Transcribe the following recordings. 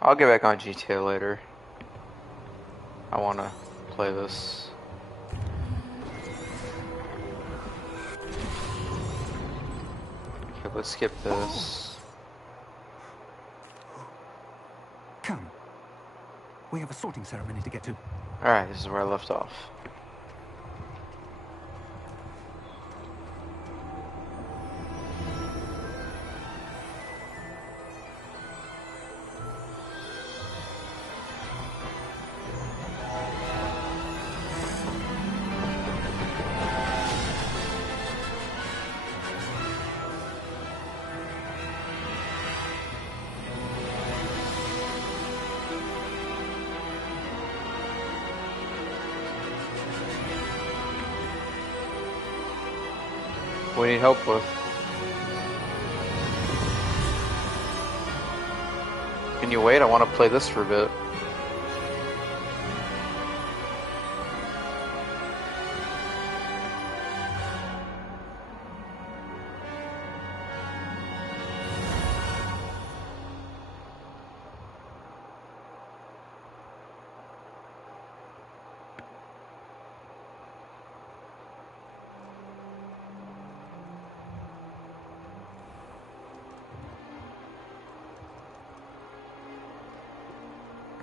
I'll get back on GTA later. I want to play this. Okay, let's skip this. Come. We have a sorting ceremony to get to. Alright, this is where I left off. What do you need help with? Can you wait? I want to play this for a bit.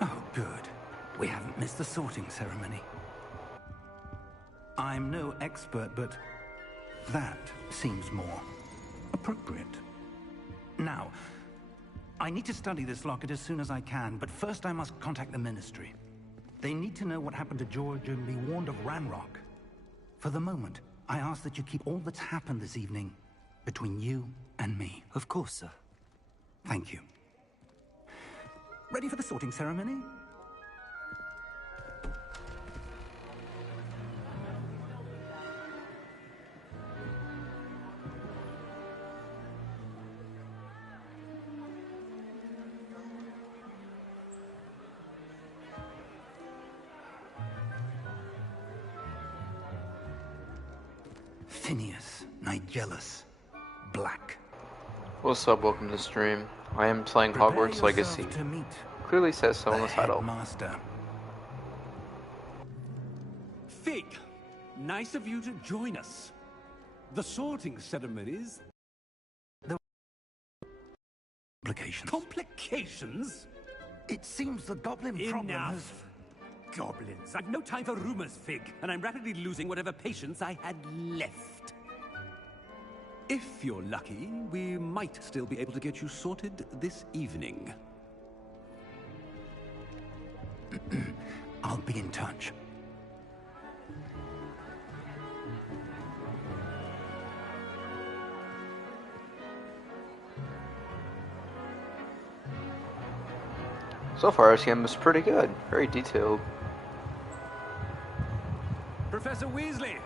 Oh, good. We haven't missed the sorting ceremony. I'm no expert, but that seems more appropriate. Now, I need to study this locket as soon as I can, but first I must contact the Ministry. They need to know what happened to George and be warned of Ranrock. For the moment, I ask that you keep all that's happened this evening between you and me. Of course, sir. Thank you. Ready for the sorting ceremony? Phineas, Nigellus, Black. What's up? Welcome to the stream. I am playing Hogwarts Legacy. To meet Clearly says so in the title. Master. Fig, nice of you to join us. The sorting ceremonies. Complications. Complications? It seems the goblin problem has... Enough. Goblins. I've no time for rumors, Fig, and I'm rapidly losing whatever patience I had left. If you're lucky, we might still be able to get you sorted this evening. I'll be in touch. So far, this game is pretty good. Very detailed. Professor Weasley,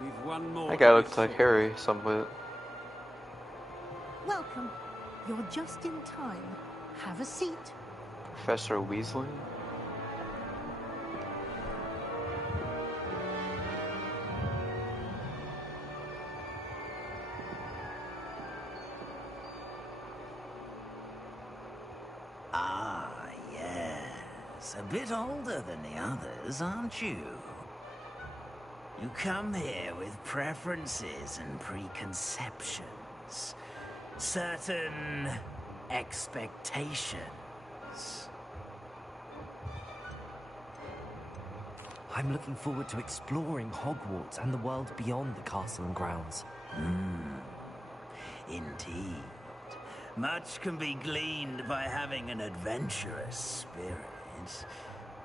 we've one more. That guy looks like Harry somewhat. Welcome. You're just in time. Have a seat. Professor Weasley? Ah, yes. A bit older than the others, aren't you? You come here with preferences and preconceptions. Certain expectations. I'm looking forward to exploring Hogwarts and the world beyond the castle and grounds. Indeed. Much can be gleaned by having an adventurous spirit,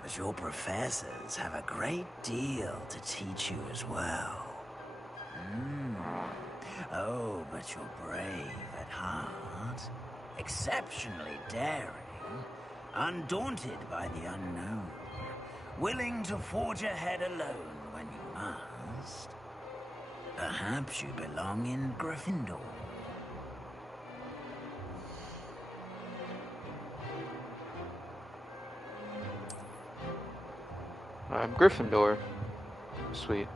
but your professors have a great deal to teach you as well. Oh, but you're brave at heart, exceptionally daring, undaunted by the unknown, willing to forge ahead alone when you must. Perhaps you belong in Gryffindor. I'm Gryffindor. Sweet.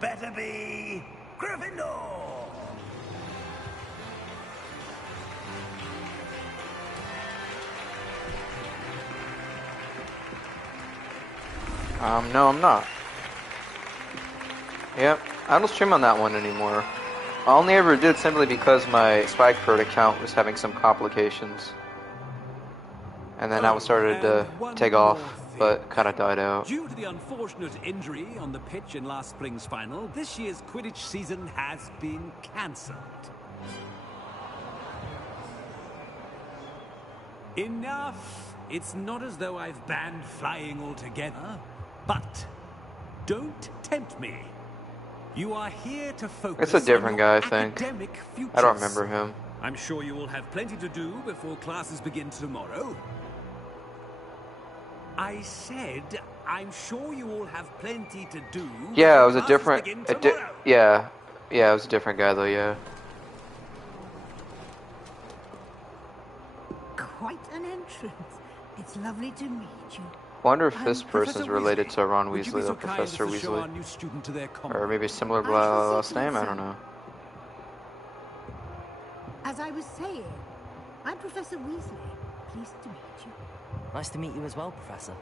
Better be Gryffindor! No, I'm not. Yep, I don't stream on that one anymore. I only ever did simply because my Spikeford account was having some complications. And then that one started to take off, but kind of died out. Due to the unfortunate injury on the pitch in last spring's final, this year's Quidditch season has been cancelled. Enough! It's not as though I've banned flying altogether, but don't tempt me. You are here to focus It's a different on your guy, I think. academic futures. I don't remember him. I'm sure you will have plenty to do before classes begin tomorrow. I said, I'm sure you all have plenty to do. Yeah, it was a before different. classes begin tomorrow. Yeah, it was a different guy though. Yeah. Quite an entrance. It's lovely to meet you. Wonder if this Professor person's related Weasley, to Ron would you Weasley, be though, so kind as Professor to show our Weasley, new student to their common or maybe similar I shall see last to name. it, I sir. don't know. As I was saying, I'm Professor Weasley. Pleased to meet you. Nice to meet you as well, Professor.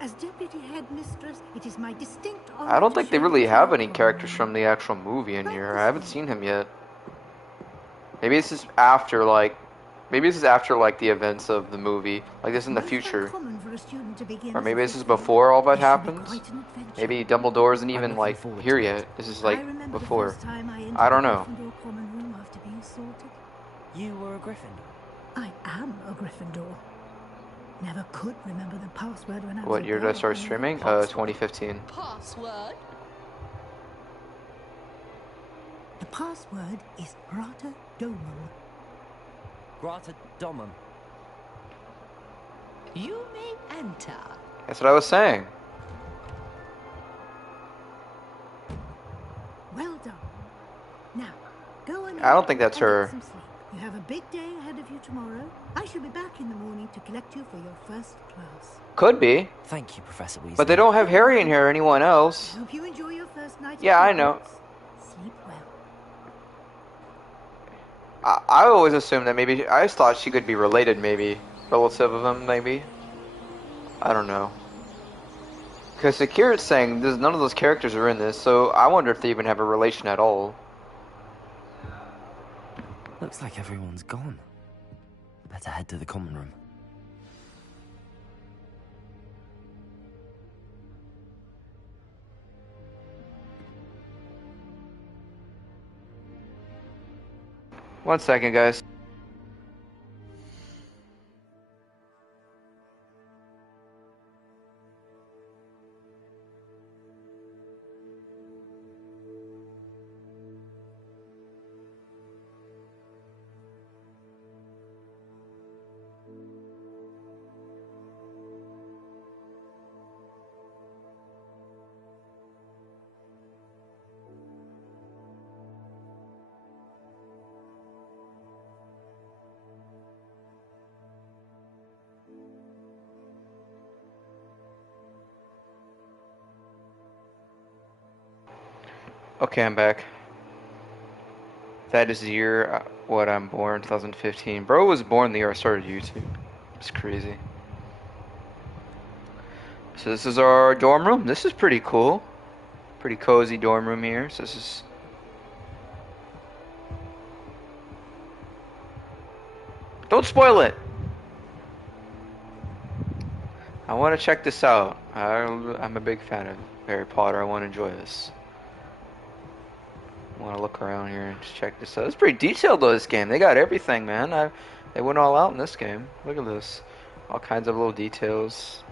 As Deputy Headmistress, it is my distinct honor I don't to think they show really you have to any your characters common from the actual movie in Right here. this I haven't way. seen him yet. Maybe this is after the events of the movie. Like this in the Most future. uncommon for a student to begin Or as maybe a this is fifth year. before all that This should be happens. quite an adventure. Maybe Dumbledore isn't even looking like forward here to it. yet. This is I like remember before. the first time I entered I don't the know. Gryffindor common room after being sorted. You were a Gryffindor. I am a Gryffindor. Never could remember the password when I was What a year did I boy. start streaming? Password. 2015. Password? The password is Grata Domum. Grata Domum. You may enter. That's what I was saying. Well done. Now, go on. I don't think that's and get her. some sleep. You have a big day ahead of you tomorrow. I shall be back in the morning to collect you for your first class. Could be. Thank you, Professor Weasley. But they don't have Harry in here or anyone else. I hope you enjoy your first night. Yeah, at I know. Hogwarts. Sleep well. I always assumed that maybe I just thought she could be related, maybe relative of him, maybe. I don't know. Because Sakira's saying none of those characters are in this, so I wonder if they even have a relation at all. Looks like everyone's gone. Better head to the common room. One second, guys. Okay, I'm back. That is the year I'm born, 2015. Bro was born the year I started YouTube. It's crazy. So this is our dorm room. This is pretty cool. Pretty cozy dorm room here. So this is... Don't spoil it! I want to check this out. I'm a big fan of Harry Potter. I want to enjoy this. I want to look around here and just check this out. It's pretty detailed though, this game. They got everything, man. They went all out in this game. Look at this. All kinds of little details.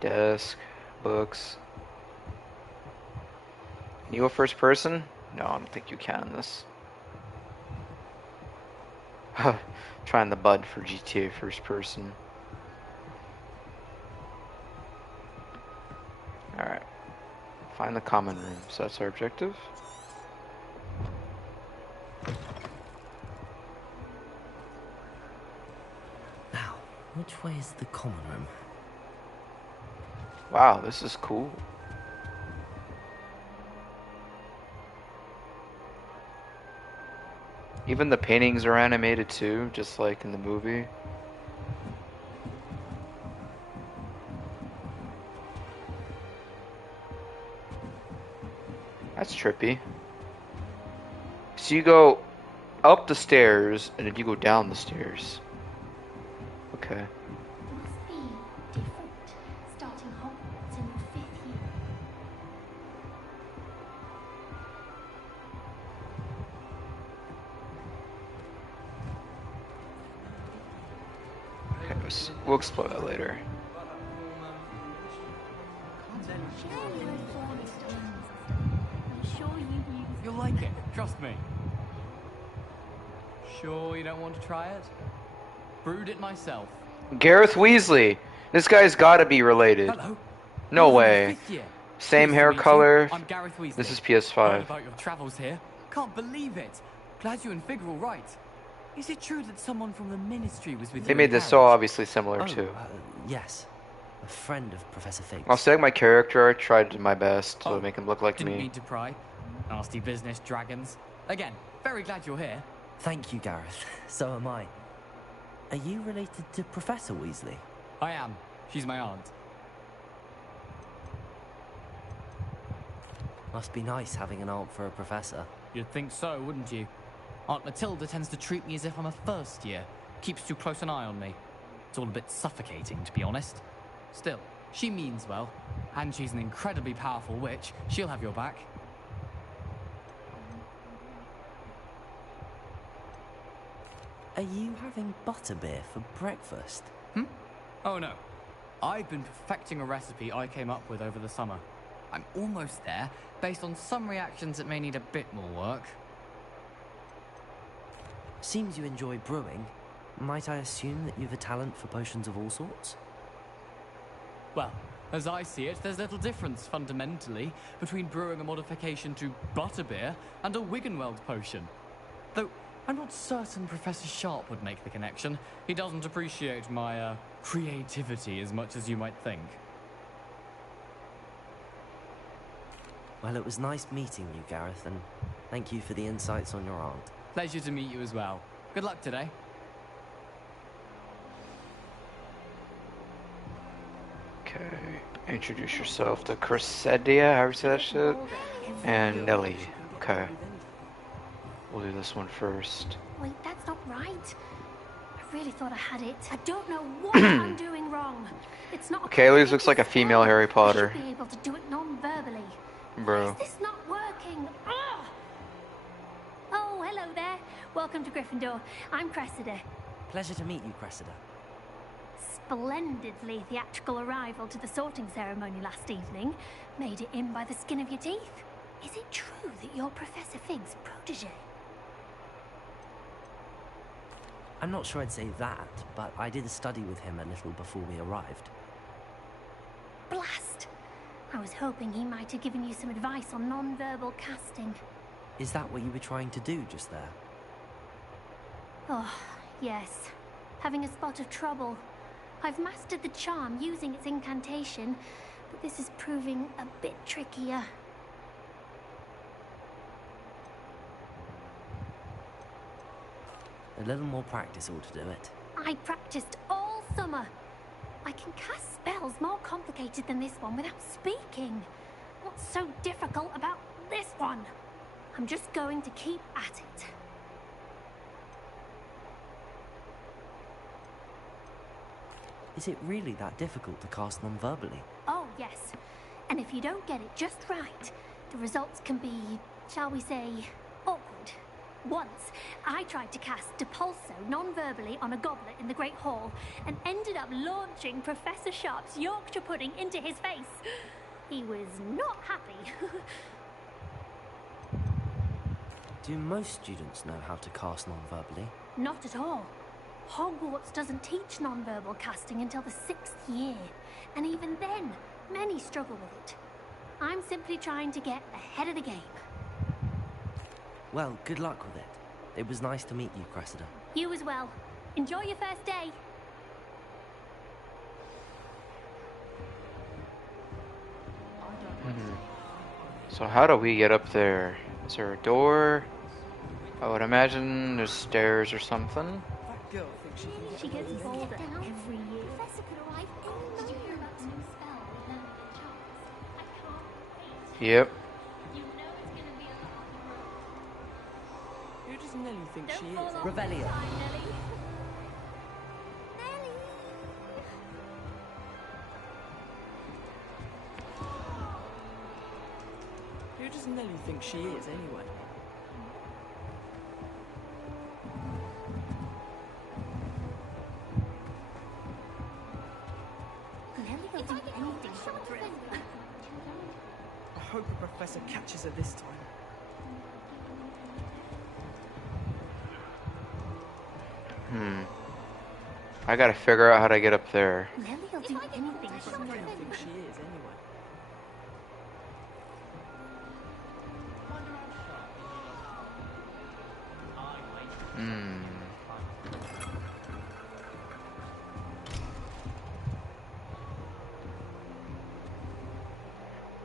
Desk, books. Can you go first person? No, I don't think you can in this. Trying the bud for GTA first person. Alright. Find the common room. So that's our objective. Now, which way is the common room? Wow, this is cool. Even the paintings are animated too, just like in the movie. That's trippy. So you go up the stairs, and then you go down the stairs. Okay. Must be different, starting Hogwarts in your 5th year. Okay, we'll explore that later. I'm sure you use. You'll like it, trust me. Sure you don't want to try it? Brewed it myself. Gareth Weasley. This guy's got to be related. Hello. No You're in way. your 5th year. Same Pleased hair to meet you. color. I'm Gareth Weasley. This is Heard PS5. about your travels here. Can't believe it. Glad you and Fig are all right. Is it true that someone from the Ministry was with you? They in made this so carriage? obviously similar Oh, too. yes. A friend of Professor Fig's. I'll select my character. I tried my best to Oh, make him look like Didn't me. mean to pry. Nasty business, dragons. Again, very glad you're here. Thank you, Gareth. So am I. Are you related to Professor Weasley? I am. She's my aunt. Must be nice having an aunt for a professor. You'd think so, wouldn't you? Aunt Matilda tends to treat me as if I'm a first year. Keeps too close an eye on me. It's all a bit suffocating, to be honest. Still, she means well. And she's an incredibly powerful witch. She'll have your back. Are you having butterbeer for breakfast? Oh no. I've been perfecting a recipe I came up with over the summer. I'm almost there, based on some reactions that may need a bit more work. Seems you enjoy brewing. Might I assume that you've a talent for potions of all sorts? Well, as I see it, there's little difference, fundamentally, between brewing a modification to butterbeer and a Wiggenweld potion. Though, I'm not certain Professor Sharp would make the connection. He doesn't appreciate my, creativity as much as you might think. Well, it was nice meeting you, Gareth, and thank you for the insights on your aunt. Pleasure to meet you as well. Good luck today. Okay. Introduce yourself to Cressedia, however you say that shit. And Nelly. Okay. We'll do this one first. Wait, that's not right. I really thought I had it. I don't know what I'm doing wrong. It's not. Kaylee's looks like a female Harry Potter. I should be able to do it non-verbally. Bro. Why is this not working? Ugh! Oh, hello there. Welcome to Gryffindor. I'm Cressida. Pleasure to meet you, Cressida. Splendidly theatrical arrival to the sorting ceremony last evening. Made it in by the skin of your teeth. Is it true that you're Professor Fig's protege? I'm not sure I'd say that, but I did study with him a little before we arrived. Blast! I was hoping he might have given you some advice on non-verbal casting. Is that what you were trying to do just there? Oh, yes. Having a spot of trouble. I've mastered the charm using its incantation, but this is proving a bit trickier. A little more practice ought to do it. I practiced all summer. I can cast spells more complicated than this one without speaking. What's so difficult about this one? I'm just going to keep at it. Is it really that difficult to cast non-verbally? Oh, yes. And if you don't get it just right, the results can be, shall we say, awkward. Once, I tried to cast Depulso non-verbally on a goblet in the Great Hall and ended up launching Professor Sharp's Yorkshire pudding into his face. He was not happy. Do most students know how to cast non-verbally? Not at all. Hogwarts doesn't teach non-verbal casting until the 6th year. And even then, many struggle with it. I'm simply trying to get ahead of the game. Well, good luck with it. It was nice to meet you, Cressida. You as well. Enjoy your first day. So how do we get up there? Is there a door? I would imagine there's stairs or something. She gets bolder every year. Professor could arrive any Did you hear about the new spell we learned at Charles? I can't wait. Yep. You know it's does Nellie think she is? Revelio. Who does Nellie think she is, anyway? Nellie will do anything for a thrill. I hope the professor catches her this time. I gotta figure out how to get up there. Nellie will do anything for a I thrill. don't think she is, anyway.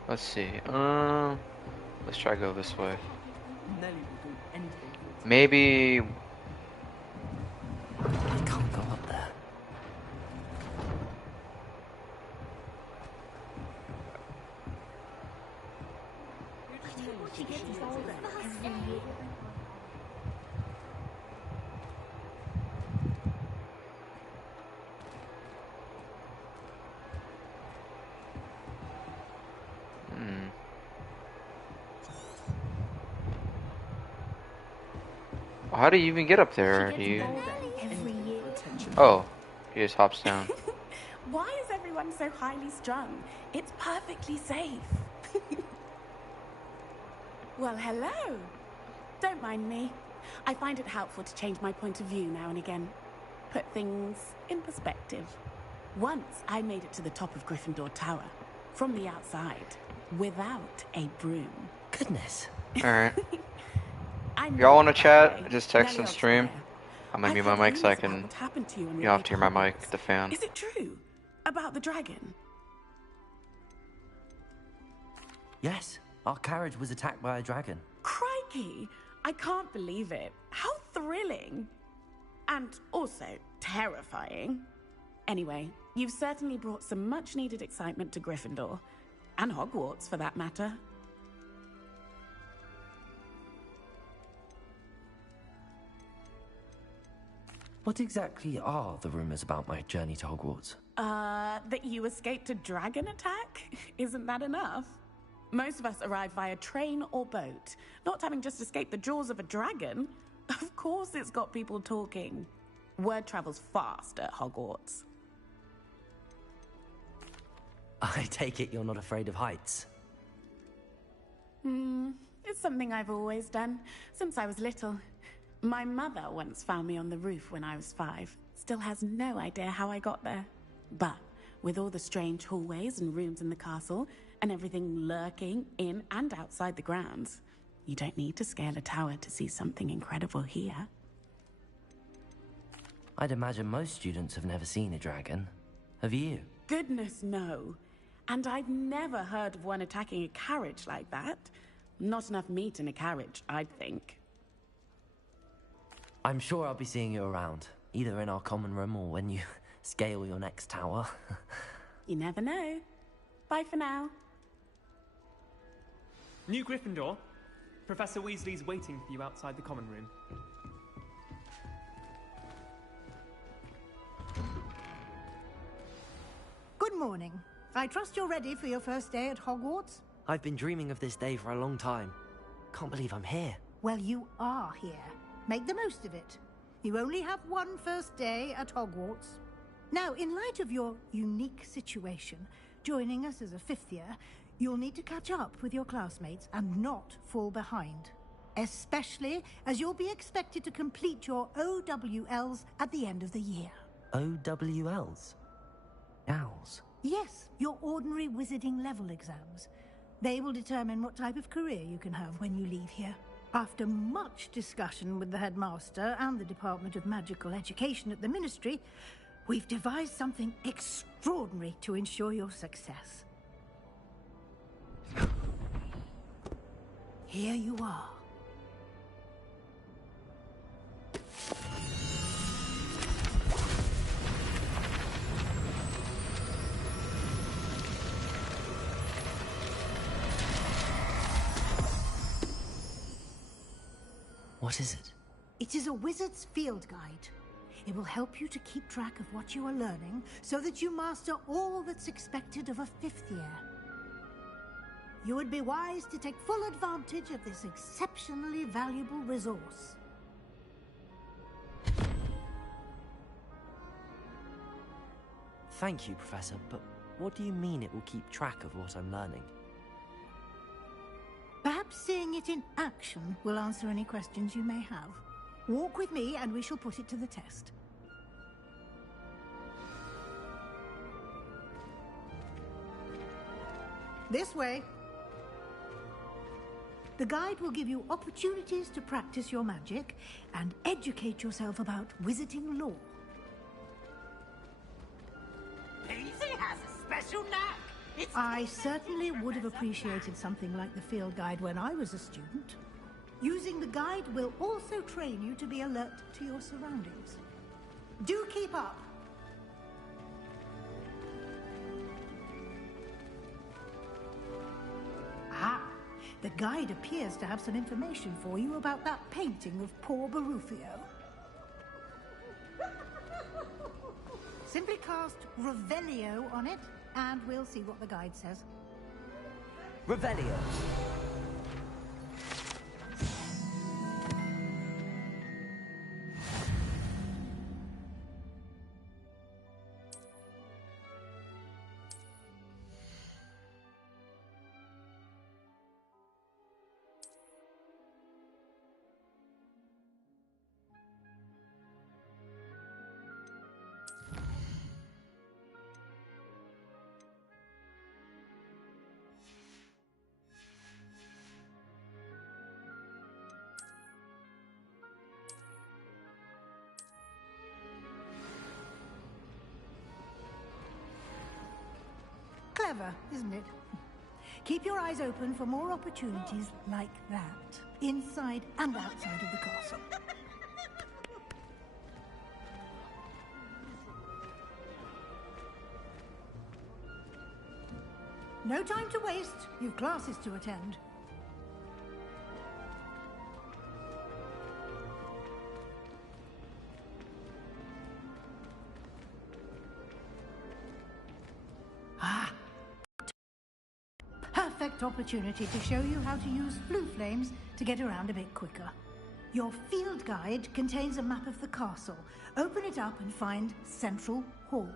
Let's see. Let's try to go this way. Nellie will do anything. Maybe. I can't go up there. She gets older every year. How do you even get up there? She Do gets you? older every year. Oh, he just hops down. Why is everyone so highly strung? It's perfectly safe. Well, hello. Don't mind me. I find it helpful to change my point of view now and again. Put things in perspective. Once I made it to the top of Gryffindor Tower, from the outside, without a broom. Goodness. Alright. I know, Y'all wanna by the chat? way, Just text and Nellie stream. Oxford. I'm gonna I've mute my heard mic so I rumours about can. what happened to you on You your have way to hear my mic, Hogwarts. the fan. Is it true? About the dragon? Yes, our carriage was attacked by a dragon. Crikey! I can't believe it. How thrilling! And also terrifying. Anyway, you've certainly brought some much-needed excitement to Gryffindor. And Hogwarts, for that matter. What exactly are the rumors about my journey to Hogwarts? That you escaped a dragon attack? Isn't that enough? Most of us arrive via train or boat, not having just escaped the jaws of a dragon. Of course it's got people talking. Word travels fast at Hogwarts. I take it you're not afraid of heights. It's something I've always done, since I was little. My mother once found me on the roof when I was 5. Still has no idea how I got there. But with all the strange hallways and rooms in the castle, and everything lurking in and outside the grounds, you don't need to scale a tower to see something incredible here. I'd imagine most students have never seen a dragon. Have you? Goodness, no. And I've never heard of one attacking a carriage like that. Not enough meat in a carriage, I'd think. I'm sure I'll be seeing you around, either in our common room or when you scale your next tower. You never know. Bye for now. New Gryffindor. Professor Weasley's waiting for you outside the common room. Good morning. I trust you're ready for your first day at Hogwarts? I've been dreaming of this day for a long time. Can't believe I'm here. Well, you are here. Make the most of it. You only have one first day at Hogwarts. Now, in light of your unique situation, joining us as a 5th year, you'll need to catch up with your classmates and not fall behind. Especially as you'll be expected to complete your OWLs at the end of the year. OWLs? Owls? Yes, your ordinary wizarding level exams. They will determine what type of career you can have when you leave here. After much discussion with the headmaster and the Department of Magical Education at the Ministry, we've devised something extraordinary to ensure your success. Here you are. What is it? It is a wizard's field guide. It will help you to keep track of what you are learning so that you master all that's expected of a 5th year. You would be wise to take full advantage of this exceptionally valuable resource. Thank you, Professor, but what do you mean it will keep track of what I'm learning? Perhaps seeing it in action will answer any questions you may have. Walk with me and we shall put it to the test. This way. The guide will give you opportunities to practice your magic and educate yourself about wizarding lore. Peasy has a special knack. I certainly would have appreciated something like the field guide when I was a student. Using the guide will also train you to be alert to your surroundings. Do keep up. Ah, the guide appears to have some information for you about that painting of poor Barufio. Simply cast Revelio on it, and we'll see what the guide says. Revelio. Clever, isn't it? Keep your eyes open for more opportunities like that, inside and outside of the castle. No time to waste. You've classes to attend. Perfect opportunity to show you how to use flue flames to get around a bit quicker. Your field guide contains a map of the castle. Open it up and find Central Hall.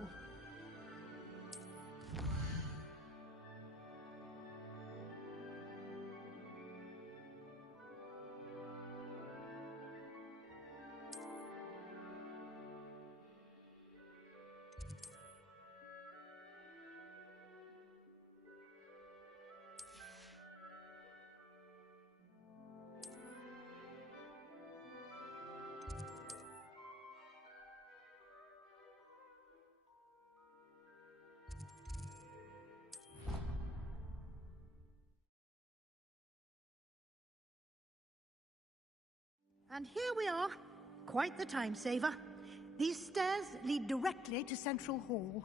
And here we are. Quite the time saver. These stairs lead directly to Central Hall.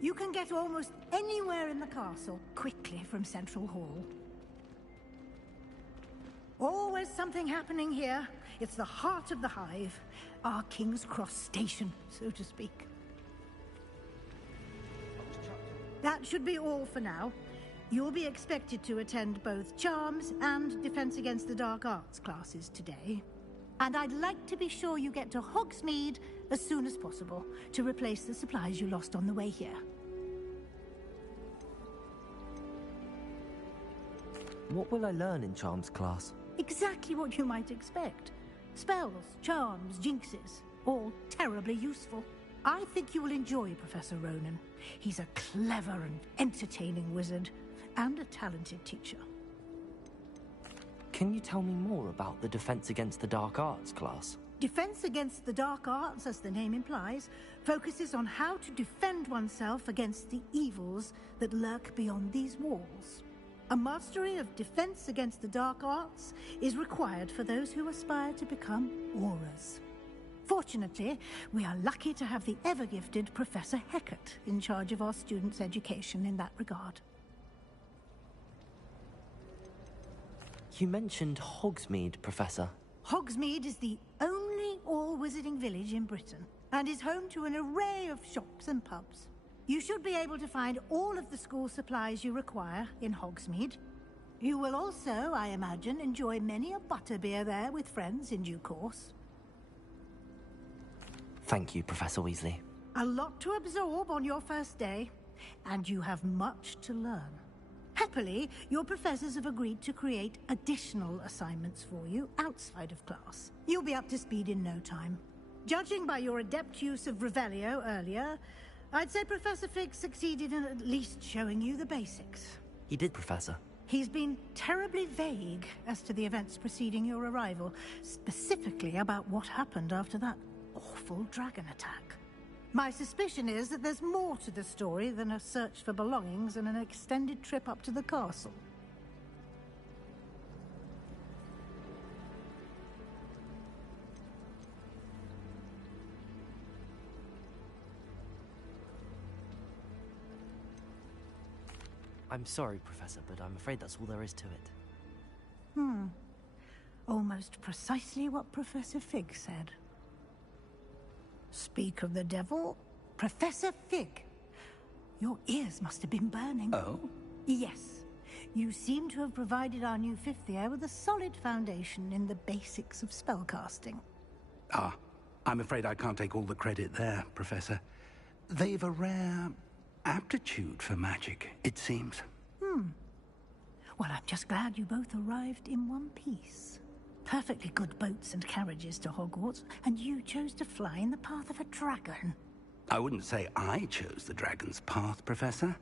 You can get almost anywhere in the castle quickly from Central Hall. Always something happening here. It's the heart of the hive. Our King's Cross station, so to speak. That should be all for now. You'll be expected to attend both Charms and Defense Against the Dark Arts classes today. And I'd like to be sure you get to Hogsmeade as soon as possible to replace the supplies you lost on the way here. What will I learn in Charms class? Exactly what you might expect. Spells, charms, jinxes, all terribly useful. I think you will enjoy Professor Ronan. He's a clever and entertaining wizard, and a talented teacher. Can you tell me more about the Defense Against the Dark Arts class? Defense Against the Dark Arts, as the name implies, focuses on how to defend oneself against the evils that lurk beyond these walls. A mastery of Defense Against the Dark Arts is required for those who aspire to become Aurors. Fortunately, we are lucky to have the ever-gifted Professor Hecat in charge of our students' education in that regard. You mentioned Hogsmeade, Professor. Hogsmeade is the only all-wizarding village in Britain, and is home to an array of shops and pubs. You should be able to find all of the school supplies you require in Hogsmeade. You will also, I imagine, enjoy many a butterbeer there with friends in due course. Thank you, Professor Weasley. A lot to absorb on your first day, and you have much to learn. Happily, your professors have agreed to create additional assignments for you outside of class. You'll be up to speed in no time. Judging by your adept use of Revelio earlier, I'd say Professor Fig succeeded in at least showing you the basics. He did, Professor. He's been terribly vague as to the events preceding your arrival, specifically about what happened after that awful dragon attack. My suspicion is that there's more to the story than a search for belongings and an extended trip up to the castle. I'm sorry, Professor, but I'm afraid that's all there is to it. Almost precisely what Professor Fig said. Speak of the devil, Professor Fig. Your ears must have been burning. Oh? Yes. You seem to have provided our new fifth year with a solid foundation in the basics of spellcasting. Ah, I'm afraid I can't take all the credit there, Professor. They've a rare aptitude for magic, it seems. Well, I'm just glad you both arrived in one piece. Perfectly good boats and carriages to Hogwarts, and you chose to fly in the path of a dragon. I wouldn't say I chose the dragon's path, Professor.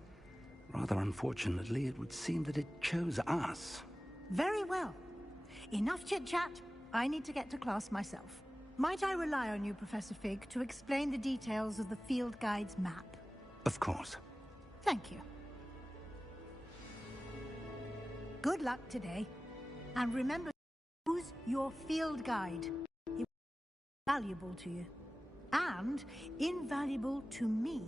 Rather unfortunately, it would seem that it chose us. Very well. Enough chit-chat. I need to get to class myself. Might I rely on you, Professor Fig, to explain the details of the field guide's map? Of course. Thank you. Good luck today. And remember, use your field guide. It will be valuable to you. And invaluable to me,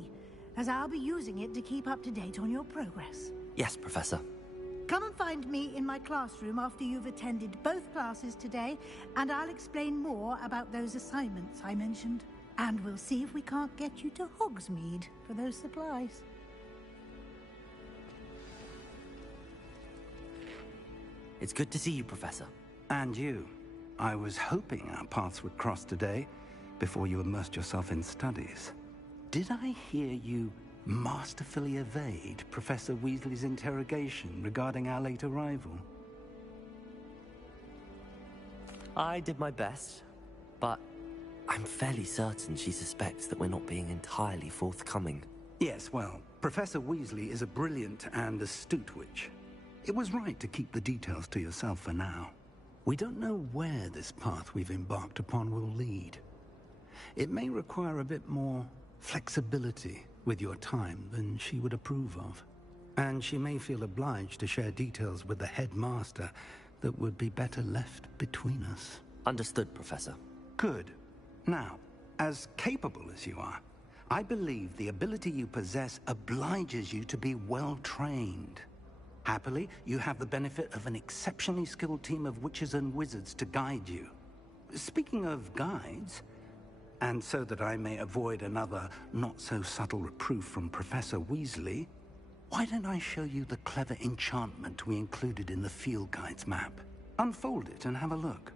as I'll be using it to keep up to date on your progress. Yes, Professor. Come and find me in my classroom after you've attended both classes today, and I'll explain more about those assignments I mentioned. And we'll see if we can't get you to Hogsmeade for those supplies. It's good to see you, Professor. And you. I was hoping our paths would cross today, before you immersed yourself in studies. Did I hear you masterfully evade Professor Weasley's interrogation regarding our late arrival? I did my best, but I'm fairly certain she suspects that we're not being entirely forthcoming. Yes, well, Professor Weasley is a brilliant and astute witch. It was right to keep the details to yourself for now. We don't know where this path we've embarked upon will lead. It may require a bit more flexibility with your time than she would approve of. And she may feel obliged to share details with the headmaster that would be better left between us. Understood, Professor. Good. Now, as capable as you are, I believe the ability you possess obliges you to be well-trained. Happily, you have the benefit of an exceptionally skilled team of witches and wizards to guide you. Speaking of guides, and so that I may avoid another not-so-subtle reproof from Professor Weasley, why don't I show you the clever enchantment we included in the field guide's map? Unfold it and have a look.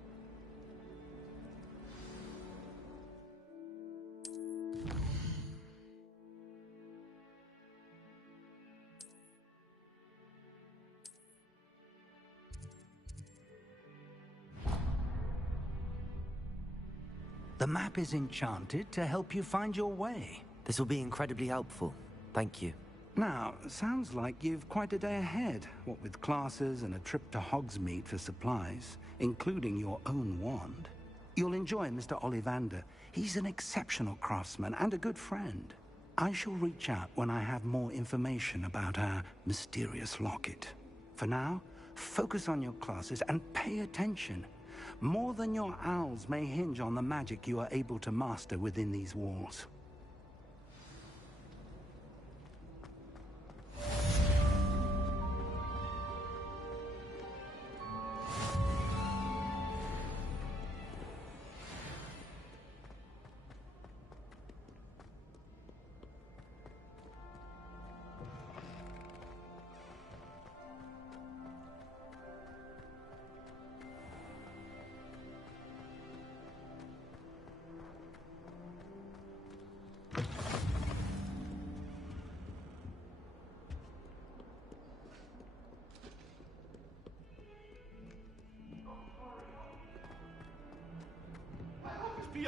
The map is enchanted to help you find your way. This will be incredibly helpful. Thank you. Now, sounds like you've quite a day ahead, what with classes and a trip to Hogsmeade for supplies, including your own wand. You'll enjoy Mr. Ollivander. He's an exceptional craftsman and a good friend. I shall reach out when I have more information about our mysterious locket. For now, focus on your classes and pay attention. More than your owls may hinge on the magic you are able to master within these walls.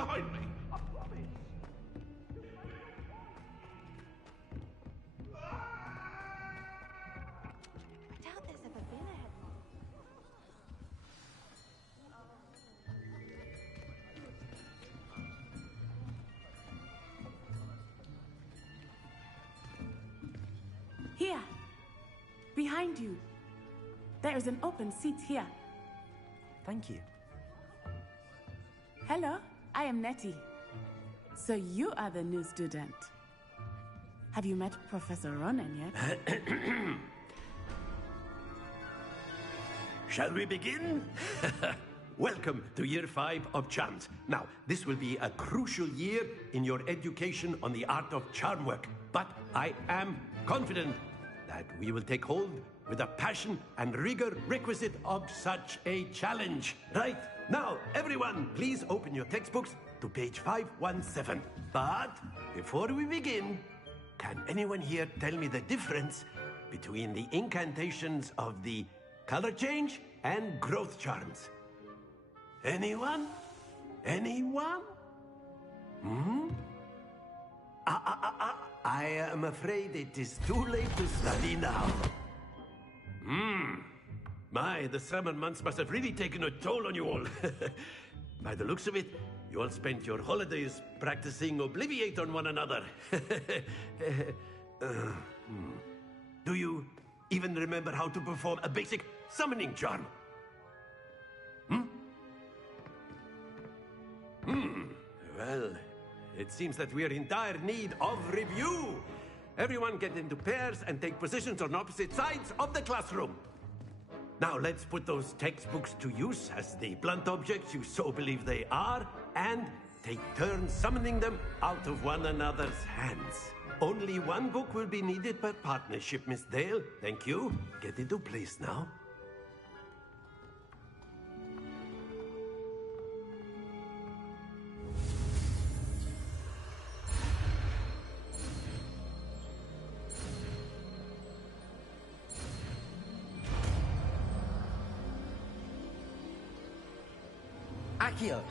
behind me. I promise. I doubt there's ever been a headmaster. Here, behind you. There is an open seat here. Thank you. Hello, I am Nettie. So you are the new student. Have you met Professor Ronan yet? Shall we begin? Welcome to Year 5 of Charms. Now, this will be a crucial year in your education on the art of charm work. But I am confident that we will take hold with the passion and rigor requisite of such a challenge. Right, now, everyone, please open your textbooks to page 517. But before we begin, can anyone here tell me the difference between the incantations of the color change and growth charms? Anyone? Anyone? I am afraid it is too late to study now. My, the summer months must have really taken a toll on you all. By the looks of it, you all spent your holidays practicing Obliviate on one another. Do you even remember how to perform a basic summoning charm? Well, it seems that we are in dire need of review. Everyone get into pairs and take positions on opposite sides of the classroom. Now let's put those textbooks to use as the blunt objects you so believe they are, and take turns summoning them out of one another's hands. Only one book will be needed per partnership, Miss Dale. Thank you. Get into place now. Accio!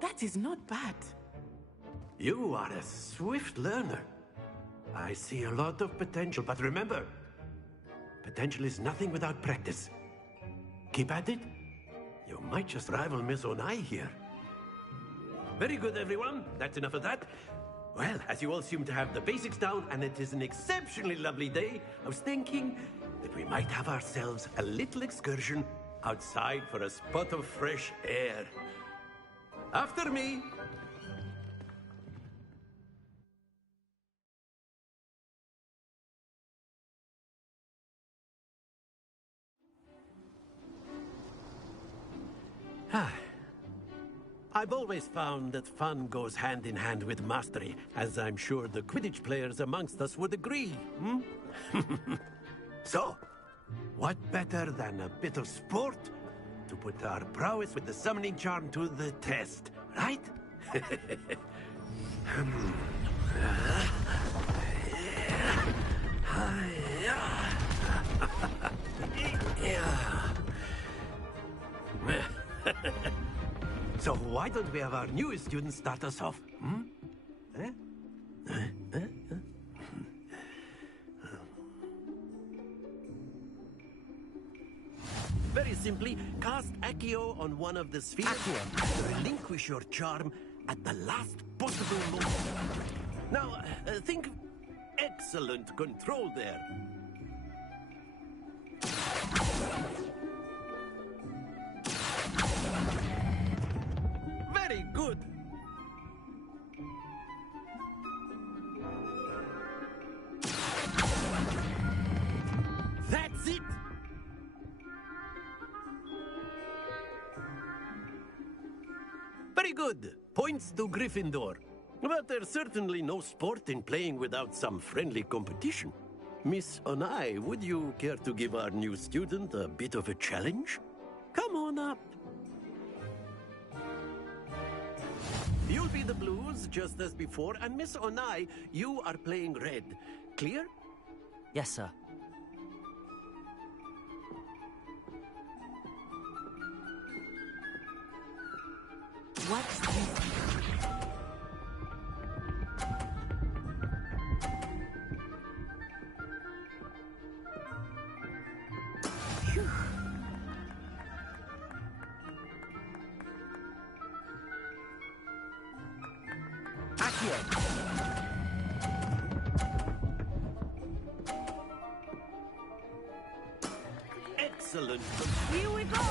That is not bad. You are a swift learner. I see a lot of potential, but remember, potential is nothing without practice. Keep at it. You might just rival Miss Onai here. Very good, everyone. That's enough of that. Well, as you all seem to have the basics down, and it is an exceptionally lovely day, I was thinking that we might have ourselves a little excursion outside for a spot of fresh air. After me. I've always found that fun goes hand in hand with mastery, as I'm sure the Quidditch players amongst us would agree. So, what better than a bit of sport to put our prowess with the summoning charm to the test, right? So why don't we have our newest student start us off? Very simply, cast Accio on one of the spheres. Accio. Relinquish your charm at the last possible moment. Now, think excellent control there. Very good. That's it. Very good. Points to Gryffindor. But there's certainly no sport in playing without some friendly competition. Miss Onai, would you care to give our new student a bit of a challenge? Come on up. You'll be the blues, just as before, and Miss Onai, you are playing red. Clear? Yes, sir. What's this? Phew. Accio! Excellent. Here we go!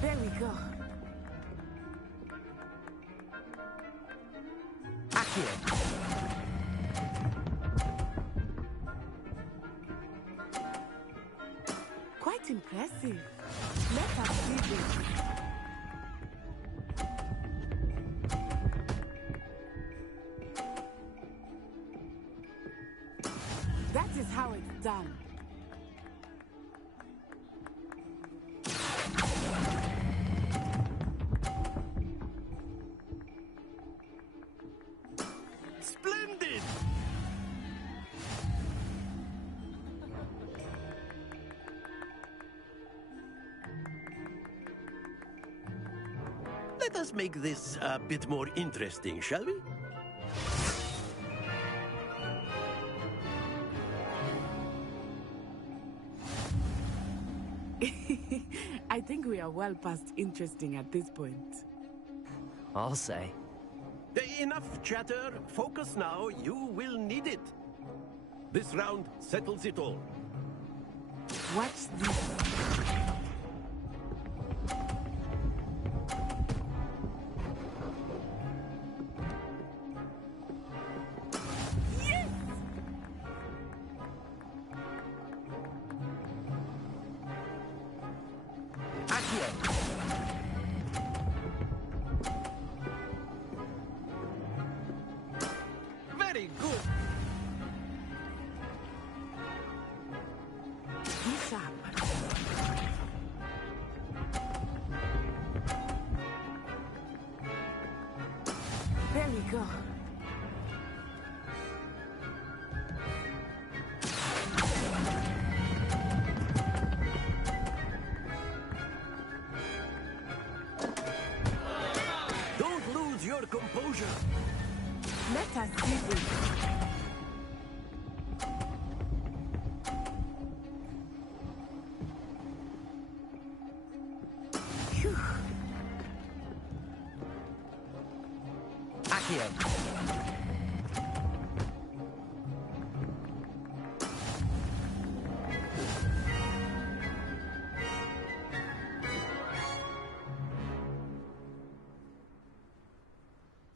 There we go. Accio! Quite impressive. Let us see this. That is how it's done. Splendid! Let us make this a bit more interesting, shall we? I think we are well past interesting at this point. I'll say. Enough chatter. Focus now. You will need it. This round settles it all. Watch this. Very good. Be sharp. There we go. Don't lose your composure. Let us see this. Phew. Accio.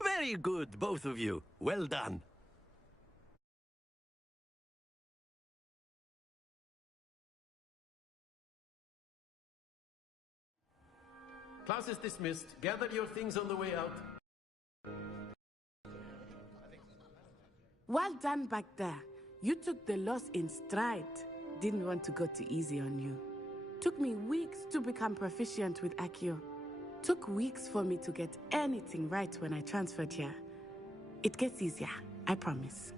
Very good, both of you. Well done. Class is dismissed. Gather your things on the way out. Well done back there. You took the loss in stride. Didn't want to go too easy on you. Took me weeks to become proficient with Accio. Took weeks for me to get anything right when I transferred here. It gets easier, I promise.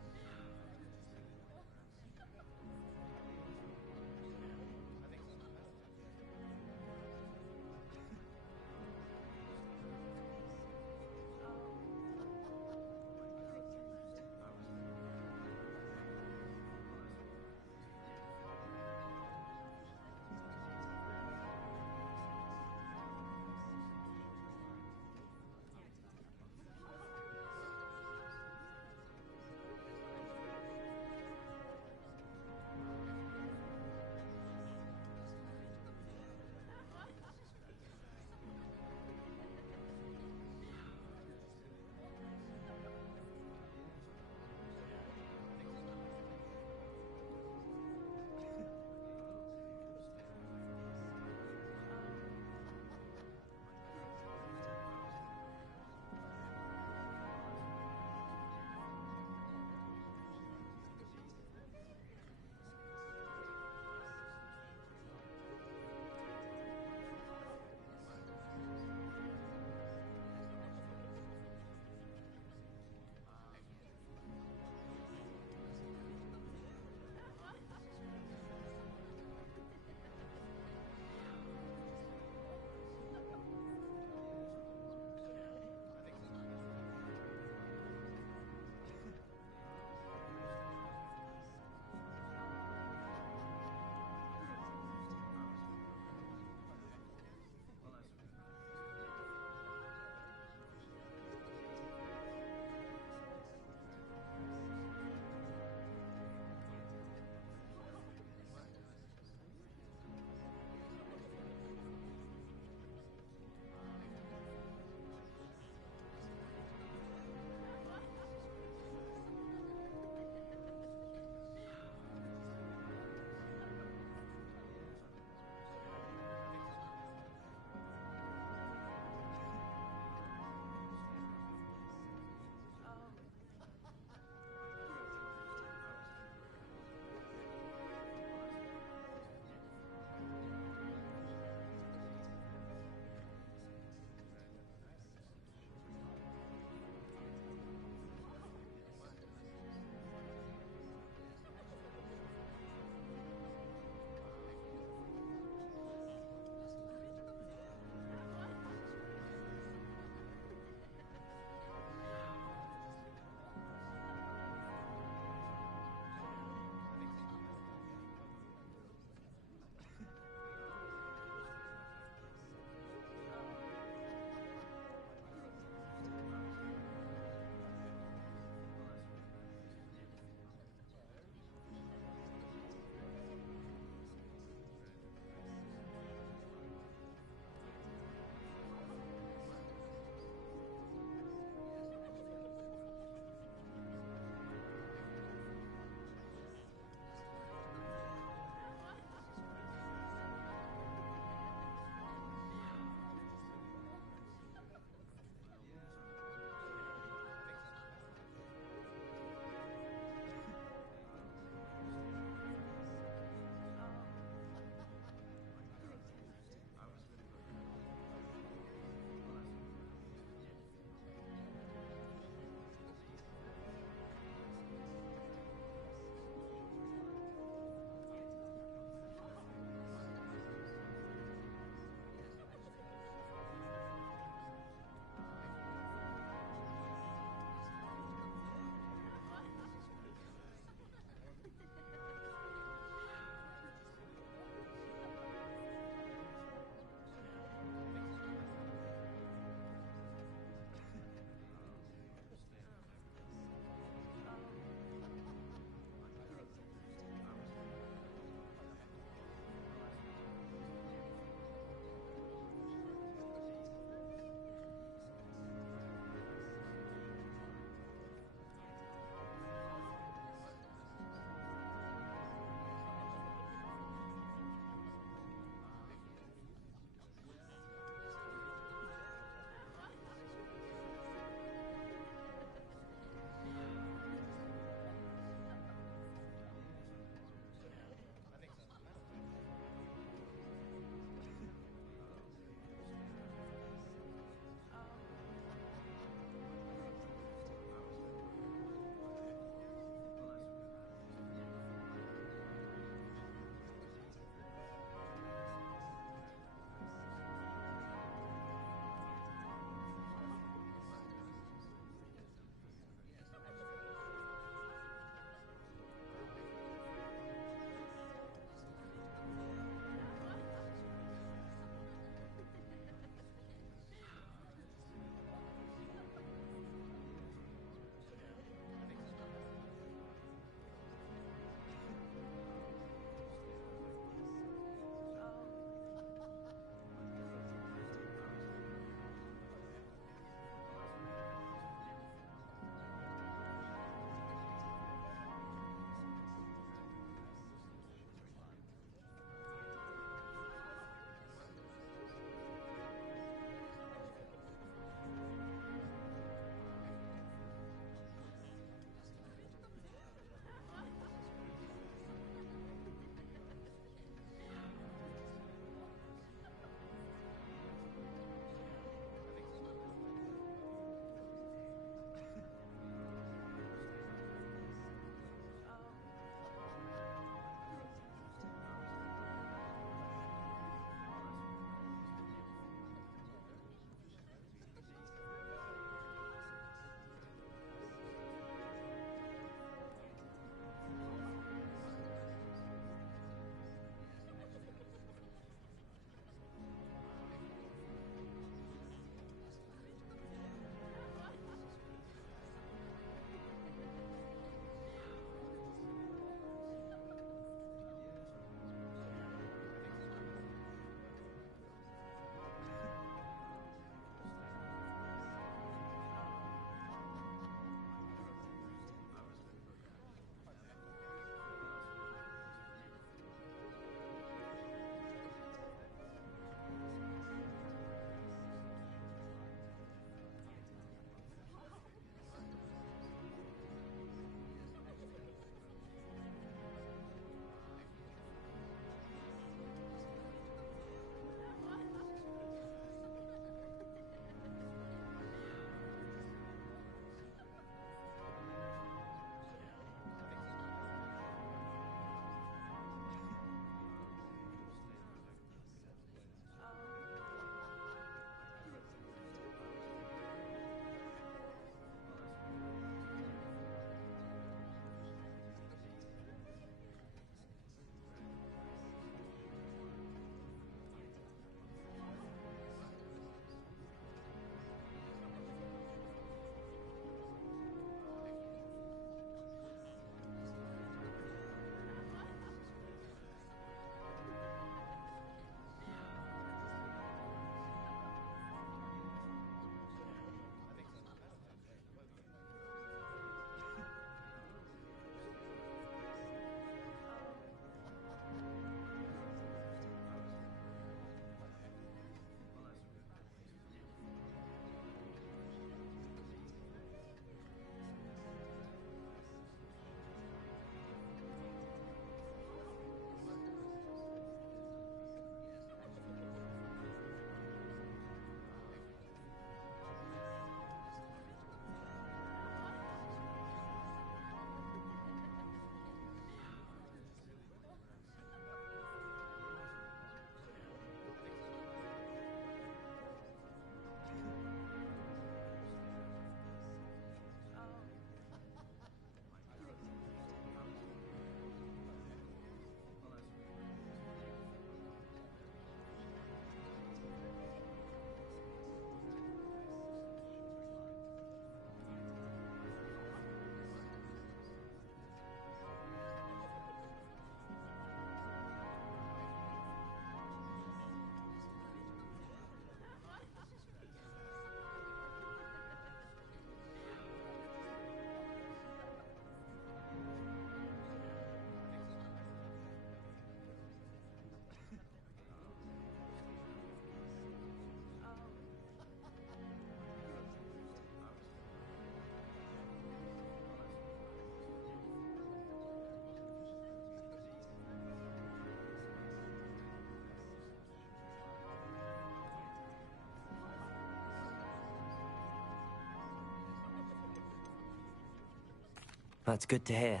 That's good to hear.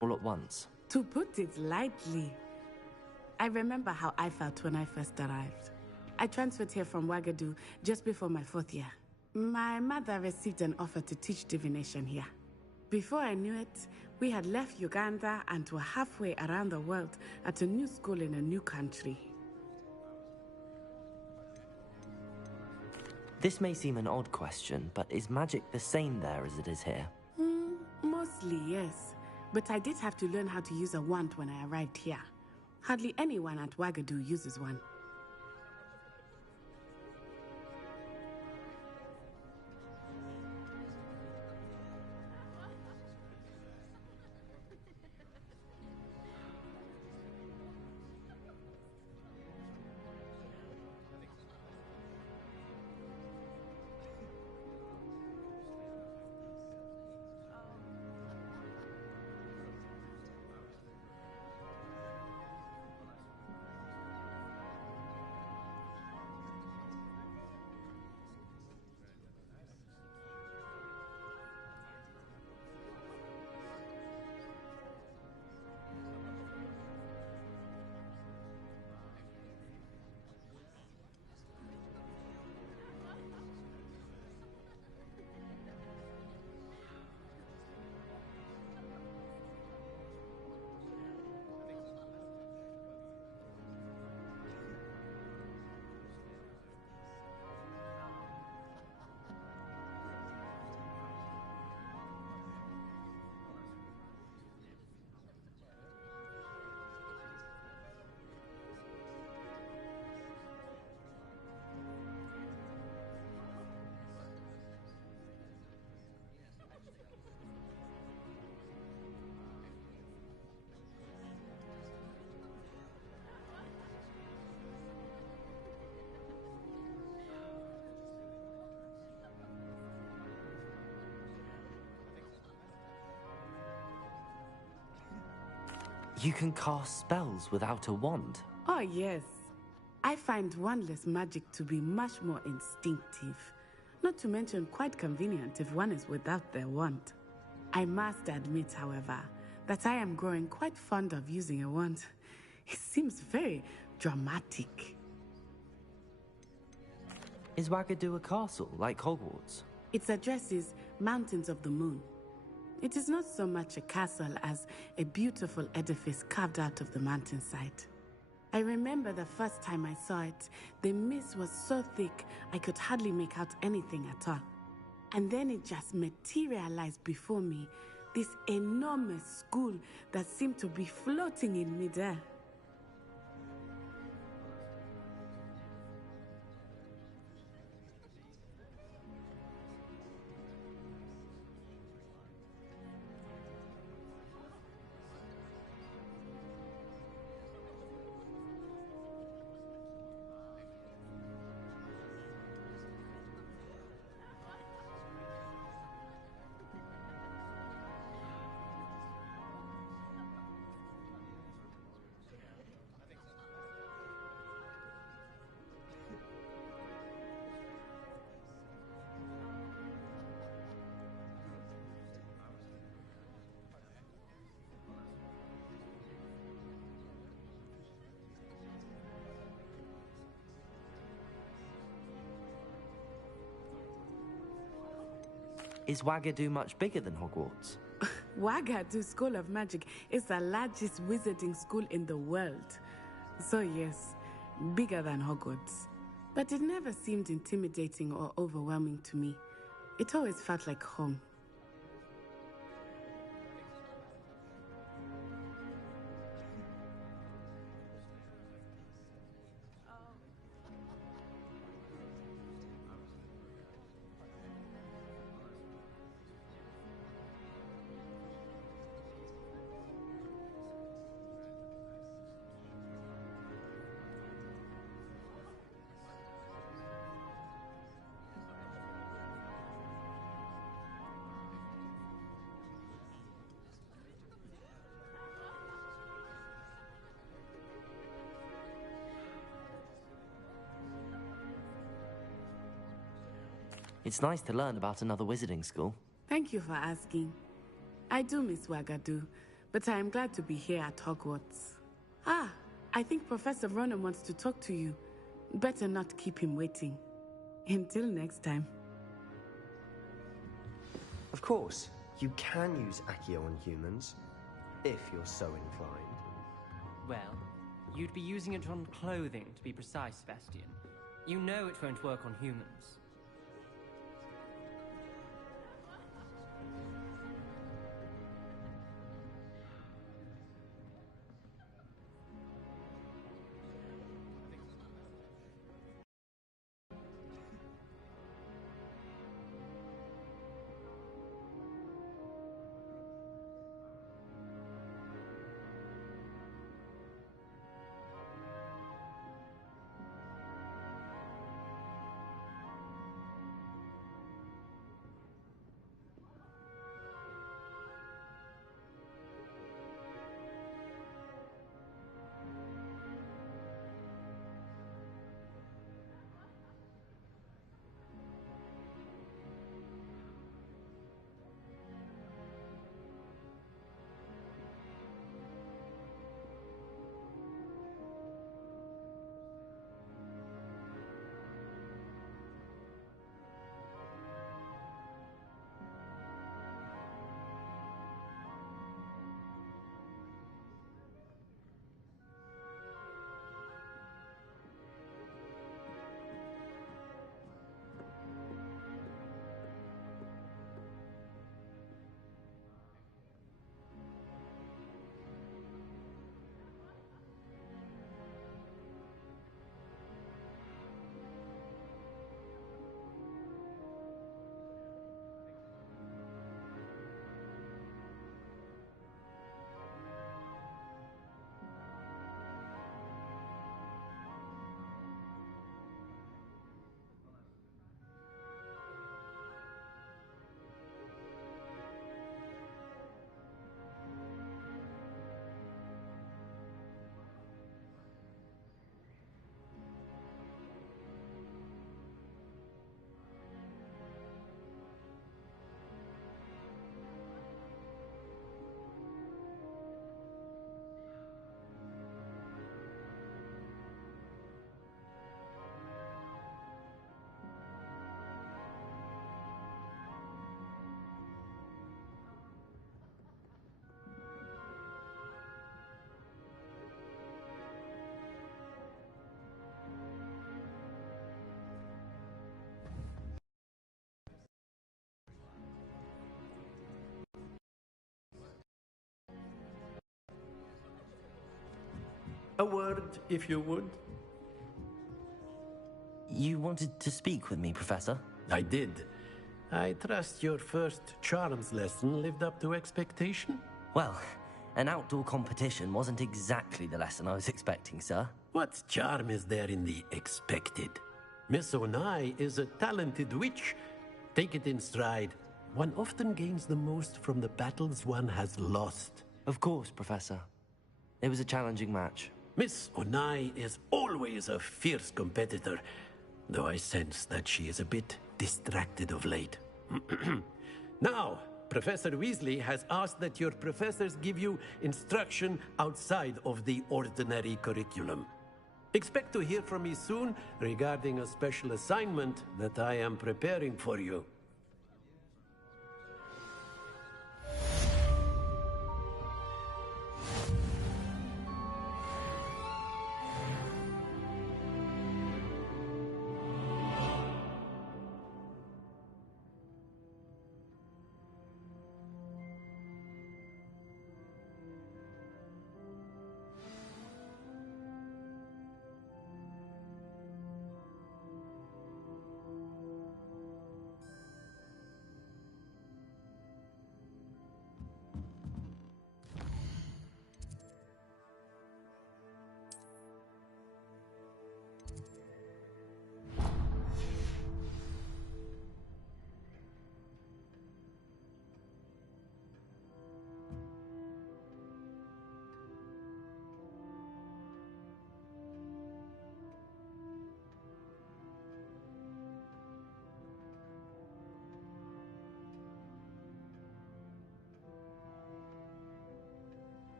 All at once. To put it lightly, I remember how I felt when I first arrived. I transferred here from Wagadu just before my 4th year. My mother received an offer to teach divination here. Before I knew it, we had left Uganda and were halfway around the world at a new school in a new country. This may seem an odd question, but is magic the same there as it is here? Mostly, yes. But I did have to learn how to use a wand when I arrived here. Hardly anyone at Wagadu uses one. You can cast spells without a wand. Oh, yes. I find wandless magic to be much more instinctive. Not to mention quite convenient if one is without their wand. I must admit, however, that I am growing quite fond of using a wand. It seems very dramatic. Is Wagadu a castle, like Hogwarts? Its address is Mountains of the Moon. It is not so much a castle as a beautiful edifice carved out of the mountainside. I remember the first time I saw it, the mist was so thick I could hardly make out anything at all. And then it just materialized before me, this enormous school that seemed to be floating in midair. Is Wagadu much bigger than Hogwarts? Wagadu School of Magic is the largest wizarding school in the world. So yes, bigger than Hogwarts. But it never seemed intimidating or overwhelming to me. It always felt like home. It's nice to learn about another wizarding school. Thank you for asking. I do miss Wagadu, but I am glad to be here at Hogwarts. Ah, I think Professor Ronan wants to talk to you. Better not keep him waiting. Until next time. Of course, you can use Accio on humans, if you're so inclined. Well, you'd be using it on clothing, to be precise, Sebastian. You know it won't work on humans. A word, if you would. You wanted to speak with me, Professor? I did. I trust your first charms lesson lived up to expectation? Well, an outdoor competition wasn't exactly the lesson I was expecting, sir. What charm is there in the expected? Miss Onai is a talented witch. Take it in stride. One often gains the most from the battles one has lost. Of course, Professor. It was a challenging match. Miss Onai is always a fierce competitor, though I sense that she is a bit distracted of late. Now, Professor Weasley has asked that your professors give you instruction outside of the ordinary curriculum. Expect to hear from me soon regarding a special assignment that I am preparing for you.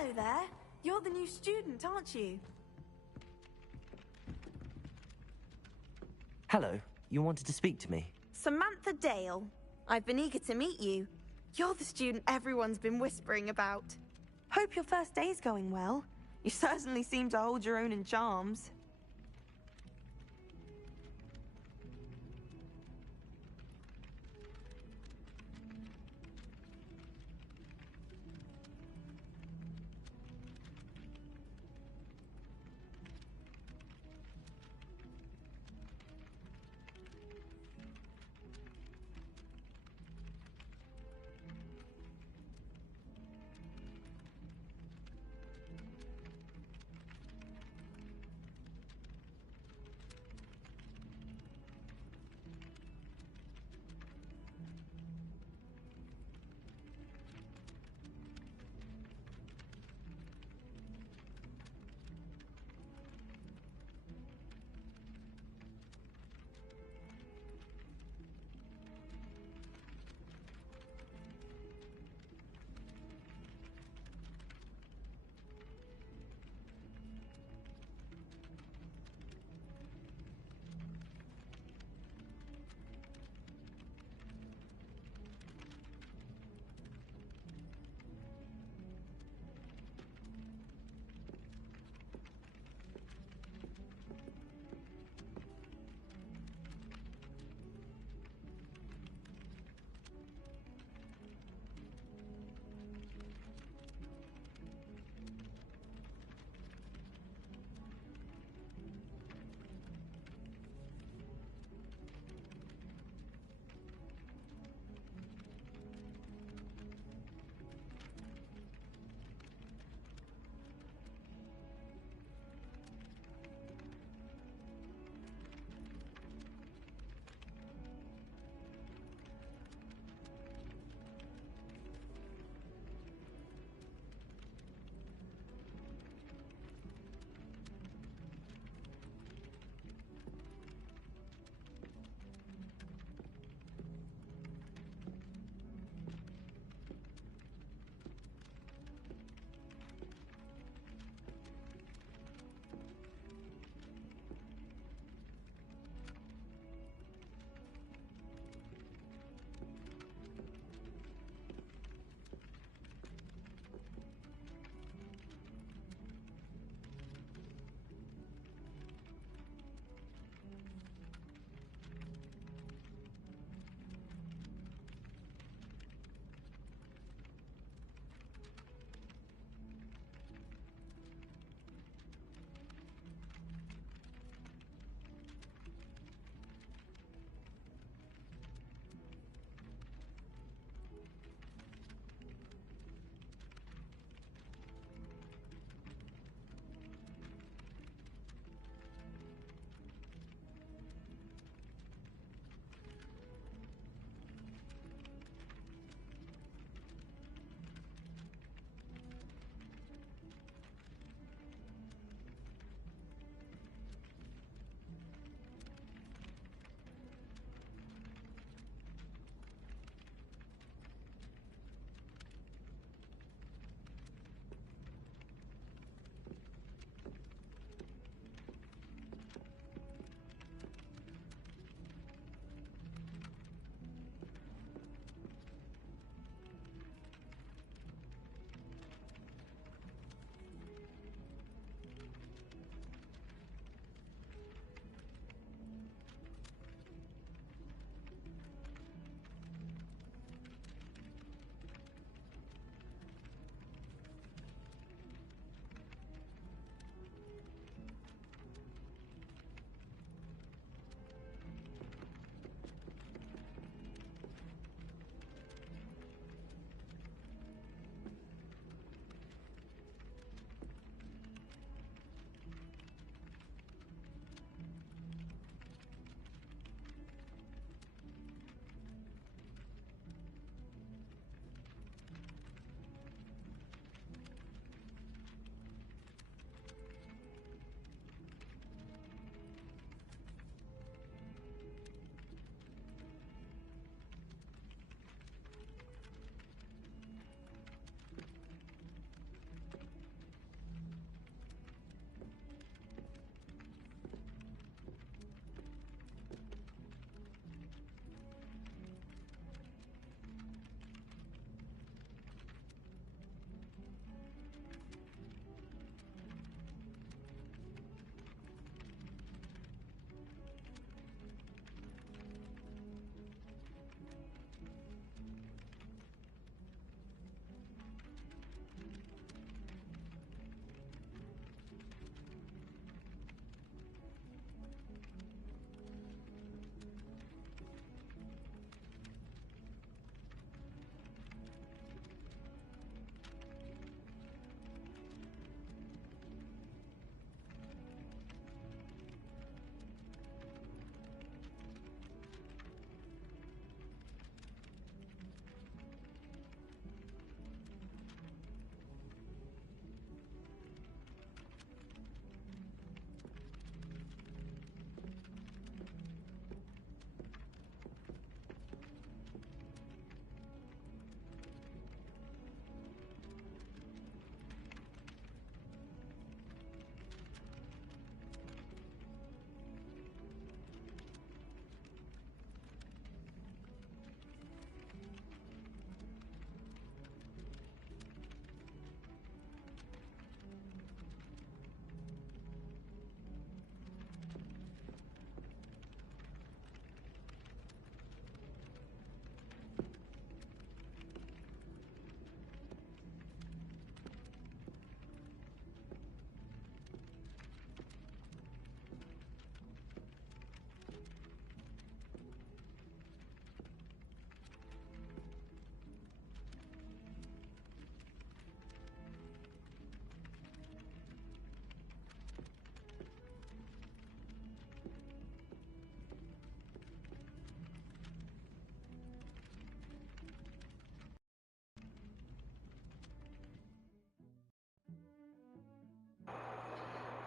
Hello there. You're the new student, aren't you? Hello, you wanted to speak to me? Samantha Dale. I've been eager to meet you. You're the student everyone's been whispering about. Hope your first day's going well. You certainly seem to hold your own in charms.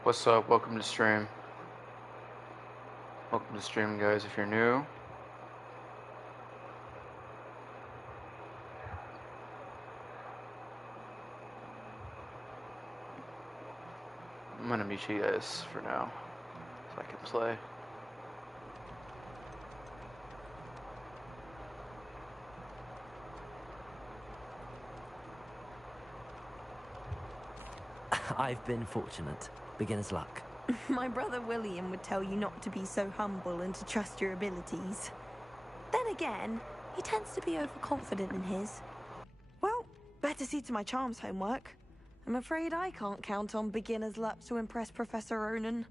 What's up? Welcome to stream. Welcome to stream, guys, if you're new. I'm gonna mute you guys for now, so I can play. I've been fortunate. Beginner's luck. My brother William would tell you not to be so humble and to trust your abilities. Then again, he tends to be overconfident in his. Well, better see to my charms homework. I'm afraid I can't count on beginner's luck to impress Professor Ronan.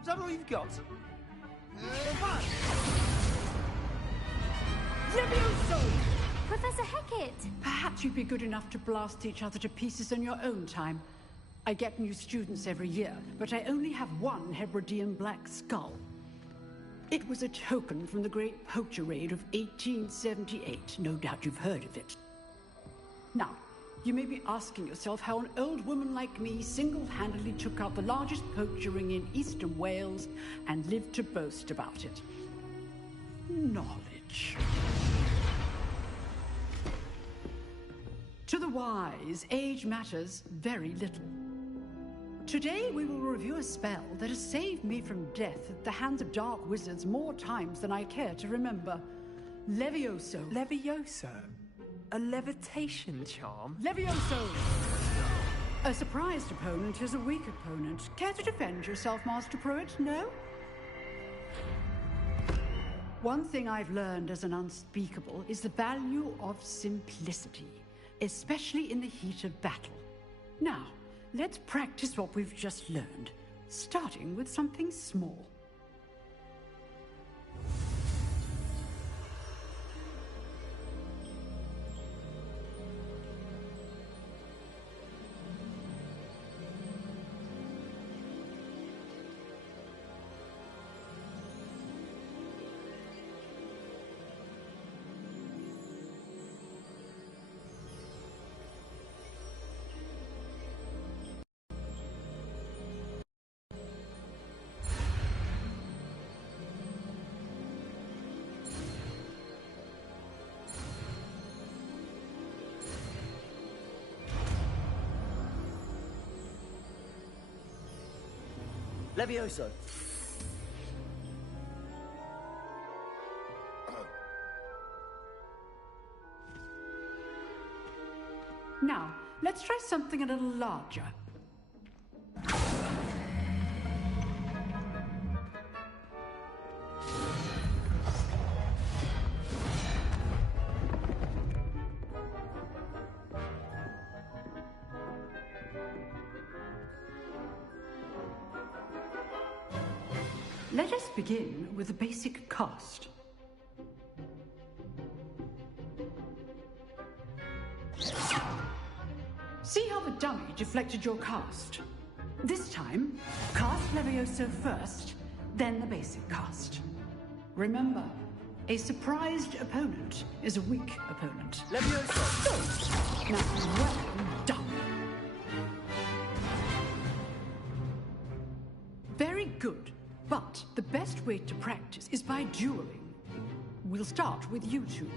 Is that all you've got? Levioso! Professor Hecat! Perhaps you'd be good enough to blast each other to pieces in your own time. I get new students every year, but I only have one Hebridean black skull. It was a token from the Great Poacher Raid of 1878. No doubt you've heard of it. Now, you may be asking yourself how an old woman like me single-handedly took out the largest poacher ring in eastern Wales and lived to boast about it. Knowledge. To the wise, age matters very little. Today we will review a spell that has saved me from death at the hands of dark wizards more times than I care to remember. Levioso. Levioso? A levitation charm? Levioso! A surprised opponent is a weak opponent. Care to defend yourself, Master Pruitt? No? One thing I've learned as an unspeakable is the value of simplicity, especially in the heat of battle. Now, let's practice what we've just learned, starting with something small. Levioso. Now, let's try something a little larger. Let us begin with a basic cast. See how the dummy deflected your cast? This time, cast Levioso first, then the basic cast. Remember, a surprised opponent is a weak opponent. Levioso! Good. Now, well done. Very good. But the best way to practice is by dueling. We'll start with you two.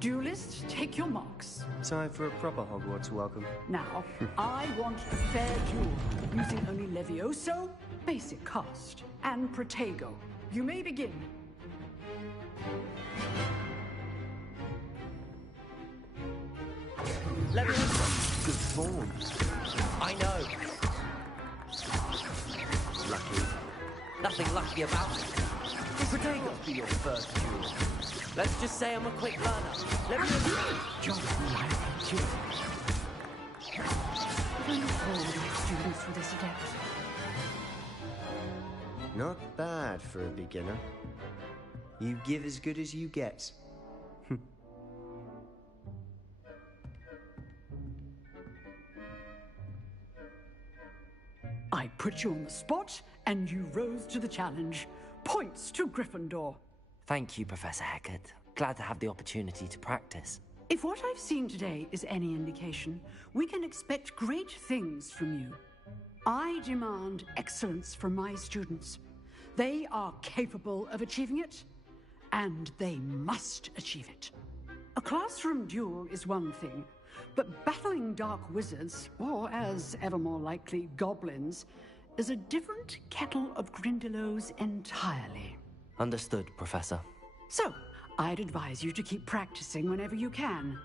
Duelists, take your marks. Time for a proper Hogwarts welcome. Now, I want a fair duel, using only Levioso, basic cast, and Protego. You may begin. Leviosa! Good form. I know. Lucky. Nothing lucky about it. This may not be your first duel. Let's just say I'm a quick learner. Just like children. Wonderful students for this adept. Not bad for a beginner. You give as good as you get. I put you on the spot, and you rose to the challenge. Points to Gryffindor. Thank you, Professor Hecat. Glad to have the opportunity to practice. If what I've seen today is any indication, we can expect great things from you. I demand excellence from my students. They are capable of achieving it, and they must achieve it. A classroom duel is one thing, but battling dark wizards, or as ever more likely, goblins, is a different kettle of Grindylows entirely. Understood, Professor. So, I'd advise you to keep practicing whenever you can.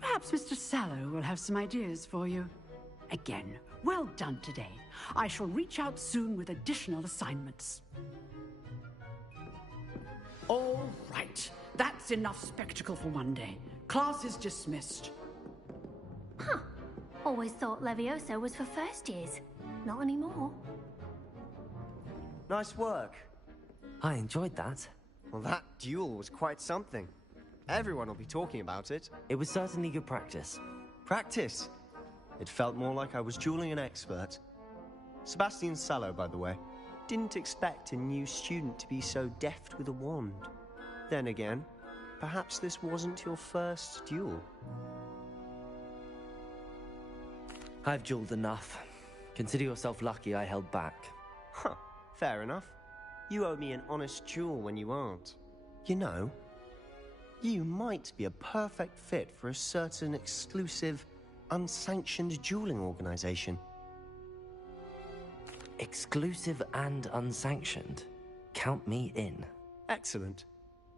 Perhaps Mr. Sallow will have some ideas for you. Again, well done today. I shall reach out soon with additional assignments. All right, that's enough spectacle for one day. Class is dismissed. Huh. Always thought Levioso was for first years. Not anymore. Nice work. I enjoyed that. Well, that duel was quite something. Everyone will be talking about it. It was certainly good practice. Practice? It felt more like I was dueling an expert. Sebastian Sallow, by the way. Didn't expect a new student to be so deft with a wand. Then again, perhaps this wasn't your first duel. I've dueled enough. Consider yourself lucky I held back. Huh, fair enough. You owe me an honest duel when you aren't. You know, you might be a perfect fit for a certain exclusive, unsanctioned dueling organization. Exclusive and unsanctioned? Count me in. Excellent.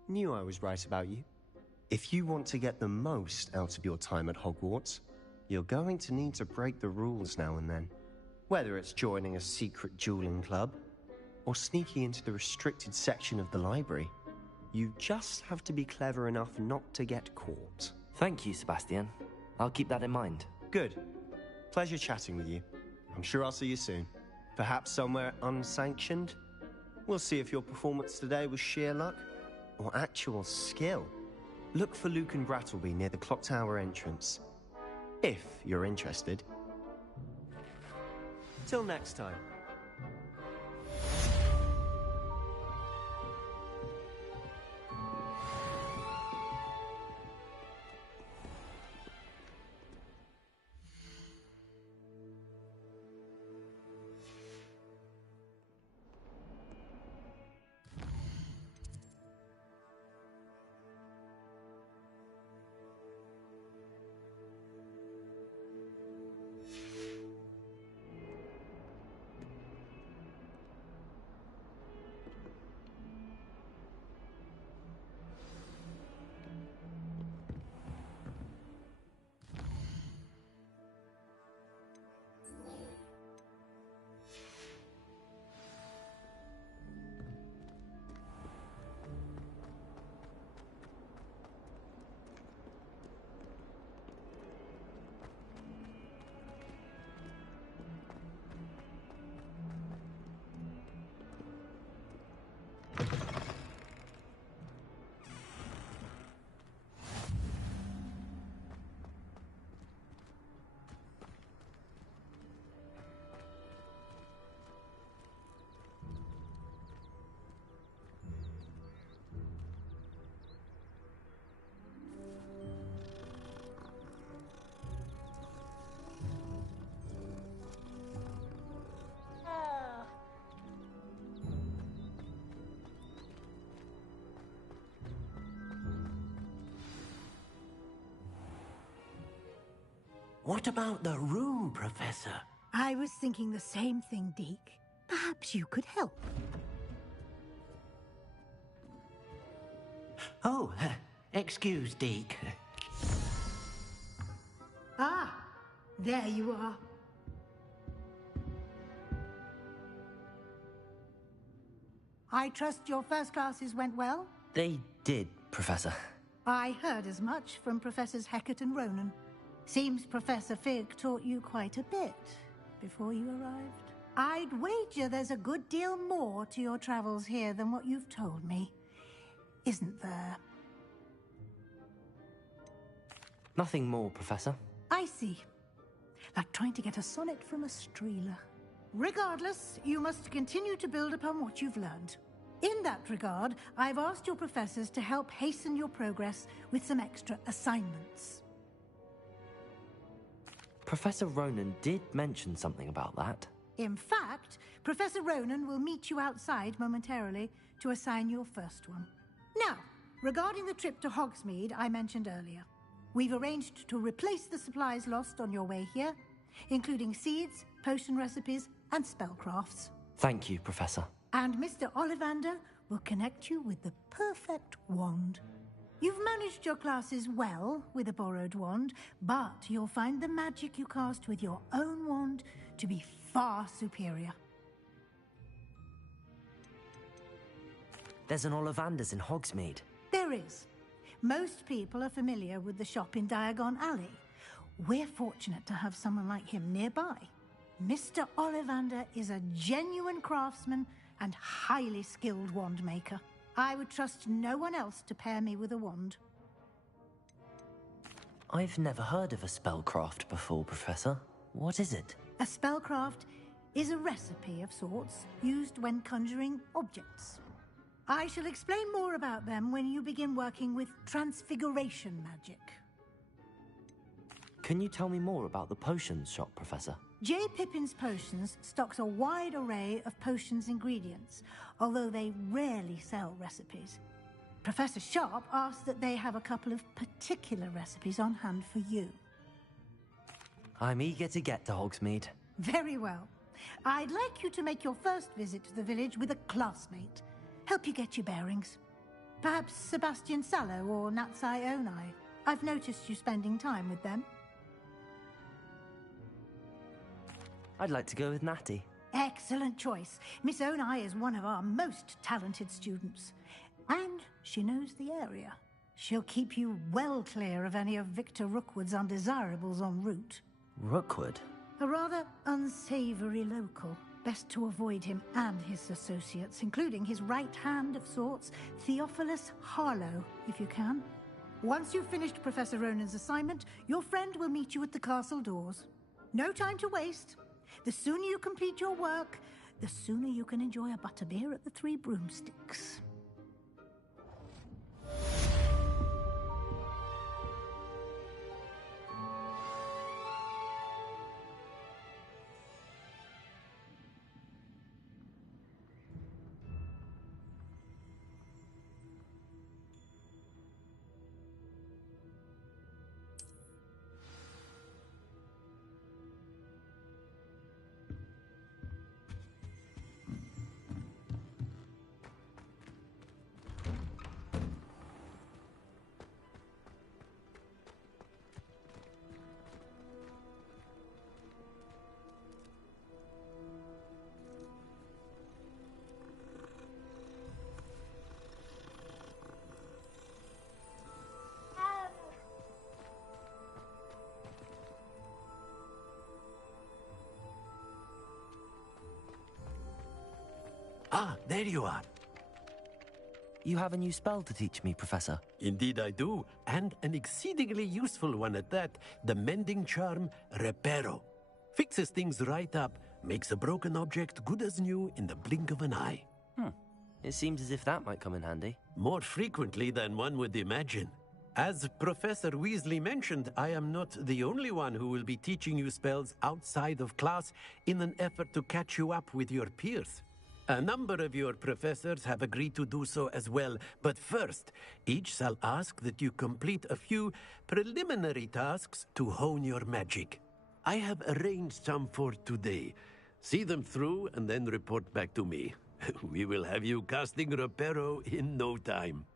Knew I was right about you. If you want to get the most out of your time at Hogwarts, you're going to need to break the rules now and then. Whether it's joining a secret dueling club, or sneaking into the restricted section of the library, you just have to be clever enough not to get caught. Thank you, Sebastian. I'll keep that in mind. Good. Pleasure chatting with you. I'm sure I'll see you soon. Perhaps somewhere unsanctioned? We'll see if your performance today was sheer luck or actual skill. Look for Luke and Brattleby near the clock tower entrance. If you're interested. Till next time. What about the room, Professor? I was thinking the same thing, Deke. Perhaps you could help. Oh, excuse, Deke. Ah, there you are. I trust your first classes went well? They did, Professor. I heard as much from Professors Hecat and Ronan. Seems Professor Fig taught you quite a bit before you arrived. I'd wager there's a good deal more to your travels here than what you've told me. Isn't there? Nothing more, Professor. I see. Like trying to get a sonnet from a streeler. Regardless, you must continue to build upon what you've learned. In that regard, I've asked your professors to help hasten your progress with some extra assignments. Professor Ronan did mention something about that. In fact, Professor Ronan will meet you outside momentarily to assign your first one. Now, regarding the trip to Hogsmeade I mentioned earlier, we've arranged to replace the supplies lost on your way here, including seeds, potion recipes, and spellcrafts. Thank you, Professor. And Mr. Ollivander will connect you with the perfect wand. You've managed your classes well with a borrowed wand, but you'll find the magic you cast with your own wand to be far superior. There's an Ollivander's in Hogsmeade. There is. Most people are familiar with the shop in Diagon Alley. We're fortunate to have someone like him nearby. Mr. Ollivander is a genuine craftsman and highly skilled wand maker. I would trust no one else to pair me with a wand. I've never heard of a spellcraft before, Professor. What is it? A spellcraft is a recipe of sorts used when conjuring objects. I shall explain more about them when you begin working with transfiguration magic. Can you tell me more about the potions shop, Professor? J. Pippin's Potions stocks a wide array of potions ingredients, although they rarely sell recipes. Professor Sharp asked that they have a couple of particular recipes on hand for you. I'm eager to get to Hogsmeade. Very well. I'd like you to make your first visit to the village with a classmate. Help you get your bearings. Perhaps Sebastian Sallow or Natsai Onai. I've noticed you spending time with them. I'd like to go with Natty. Excellent choice. Miss Onai is one of our most talented students. And she knows the area. She'll keep you well clear of any of Victor Rookwood's undesirables en route. Rookwood? A rather unsavory local. Best to avoid him and his associates, including his right hand of sorts, Theophilus Harlow, if you can. Once you've finished Professor Ronan's assignment, your friend will meet you at the castle doors. No time to waste. The sooner you complete your work, the sooner you can enjoy a butterbeer at the Three Broomsticks. Ah, there you are. You have a new spell to teach me, Professor. Indeed I do, and an exceedingly useful one at that. The mending charm, Reparo. Fixes things right up, makes a broken object good as new in the blink of an eye. It seems as if that might come in handy. More frequently than one would imagine. As Professor Weasley mentioned, I am not the only one who will be teaching you spells outside of class in an effort to catch you up with your peers. A number of your professors have agreed to do so as well, but first, each shall ask that you complete a few preliminary tasks to hone your magic. I have arranged some for today. See them through and then report back to me. We will have you casting Reparo in no time.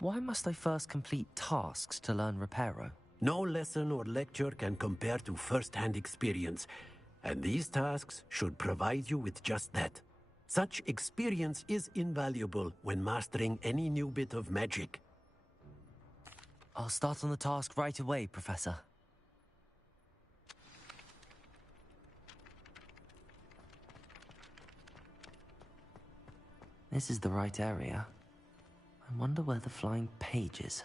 Why must I first complete tasks to learn Reparo? No lesson or lecture can compare to first-hand experience, and these tasks should provide you with just that. Such experience is invaluable when mastering any new bit of magic. I'll start on the task right away, Professor. This is the right area. I wonder where the flying page is.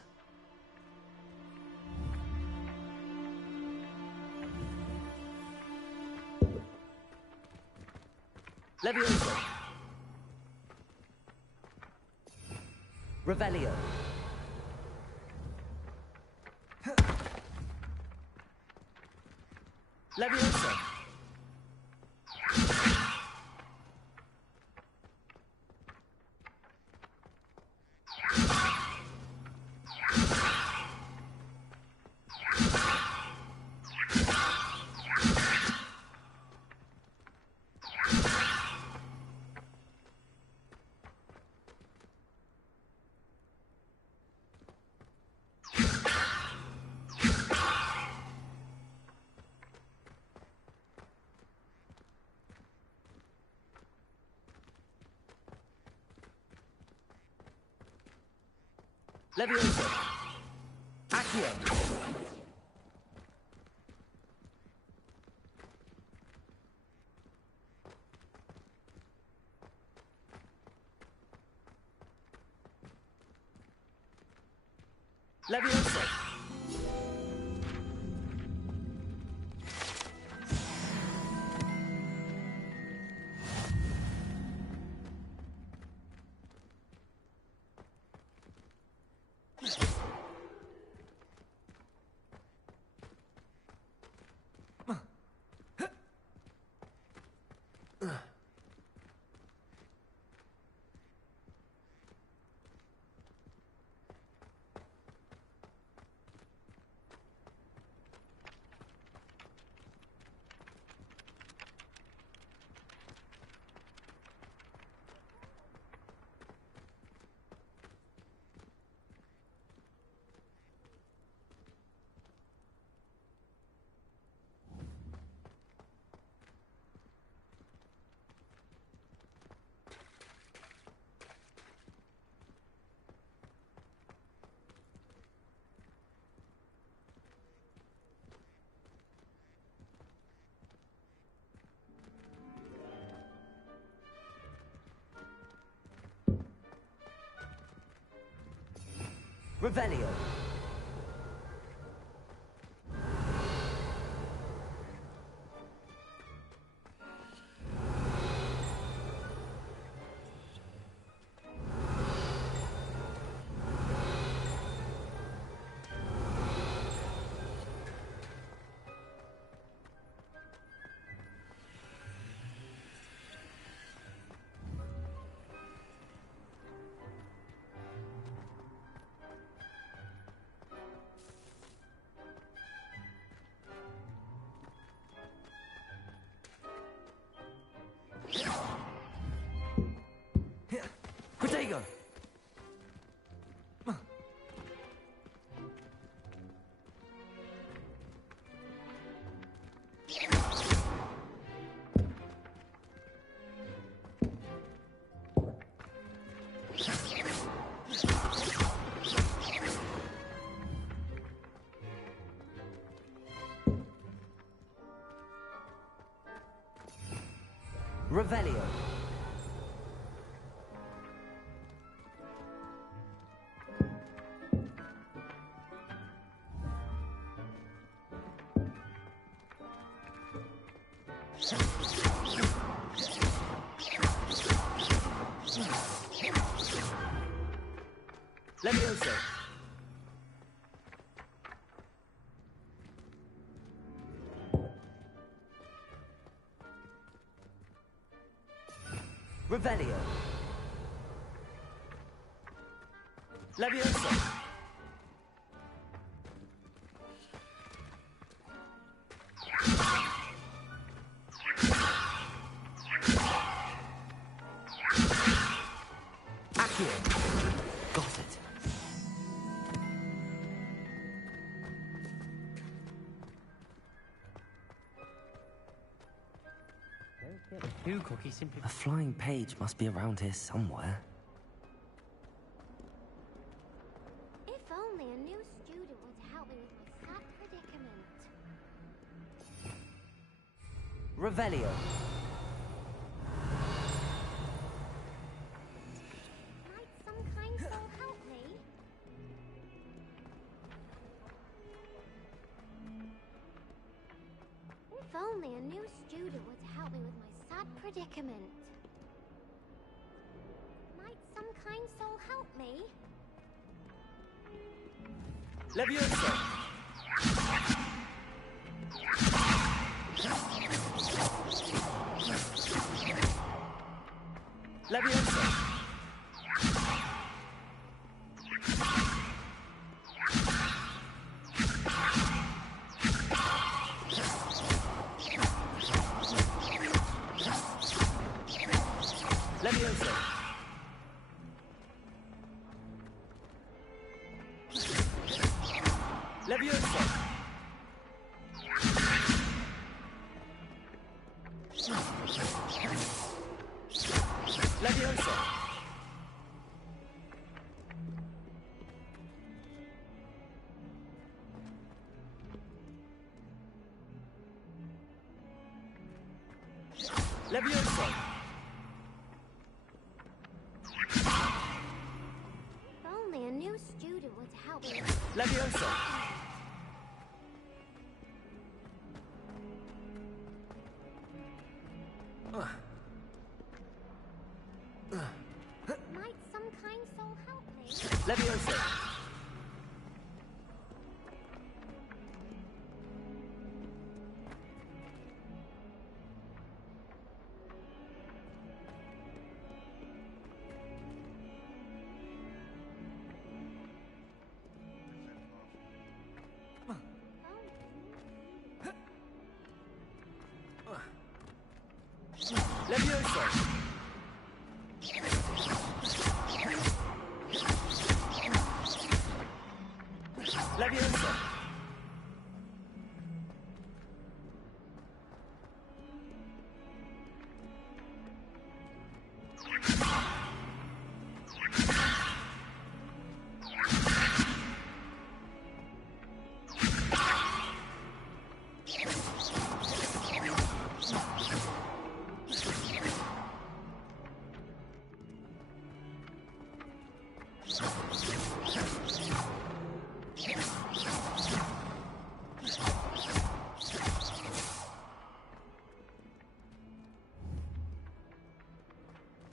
Levioso. Revelio. Levioso. Levioso. Accio. Levioso. Revelio. Protego! Revelio. Levioso. Revelio. Levioso. Accio. Got it. Two cookies simply... A flying page must be around here somewhere. If only a new student would help me with my sad predicament. Revelio. Might some kind soul help me? If only a new student would help me with my sad predicament. Might some kind soul help me? Levioso. Levioso. Levioso. Levioso. Levioso. Levioso. If only a new student would help me. Levioso. Might some kind soul help me? Levioso. Levioso. Levioso.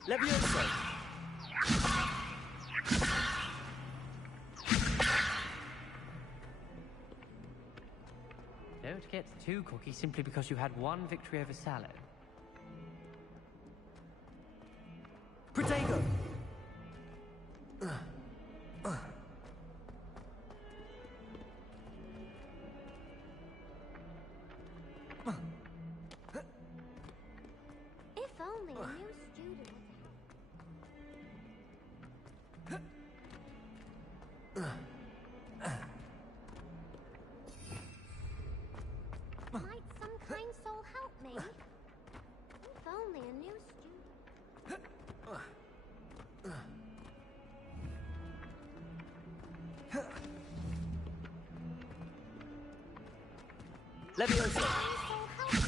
Levioso. Don't get two cookies simply because you had one victory over salad. Protego. If only a new student would help. Might some kind soul help me? If only a new student. Levioso. Soul help me?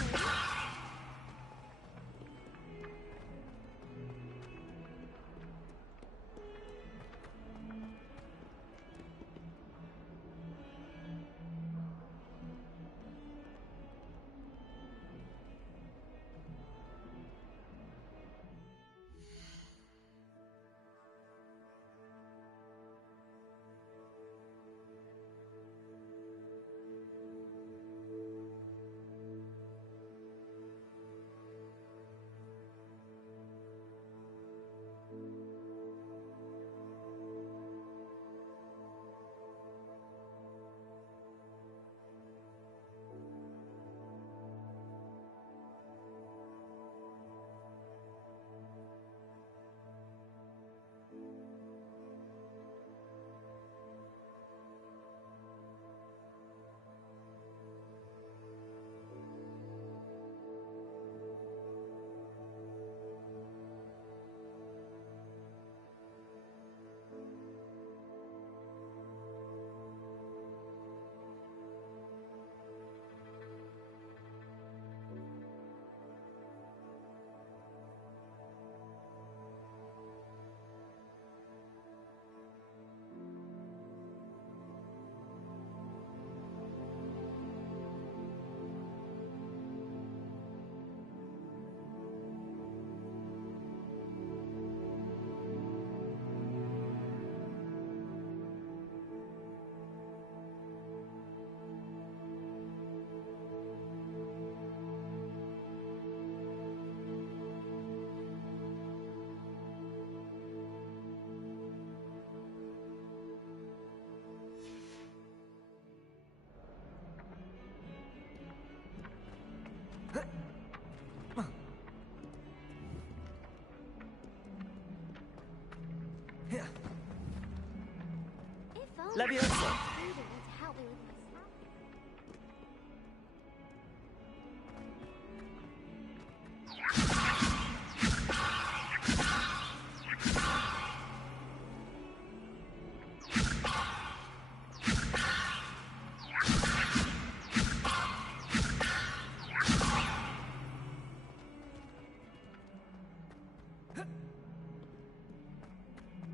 Leviosa!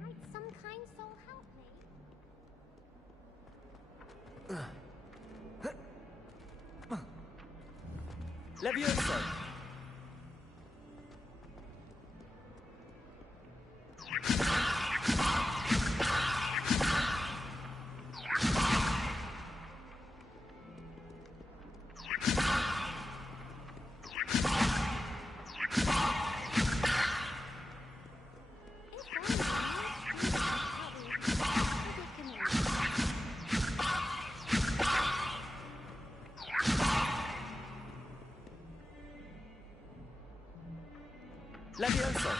Might some kind soul help me? Leviosa! Leviosa!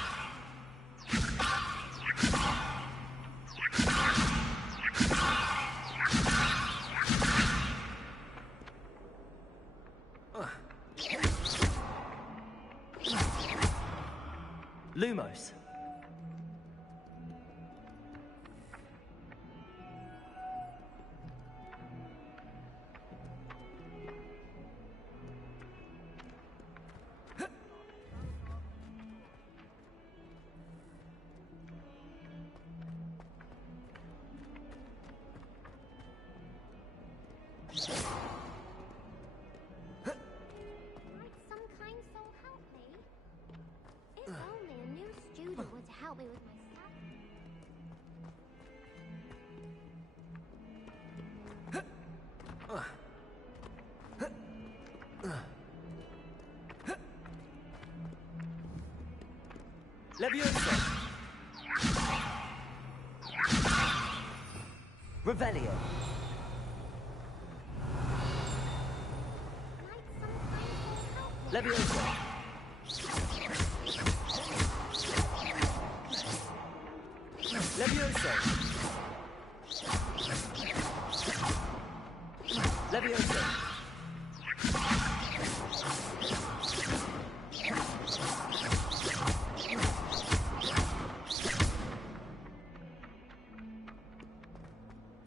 Lumos. Might some kind soul help me? If only a new student were to help me with my stuff. Leviosa! Revelio! Leviosa! Leviosa! Leviosa!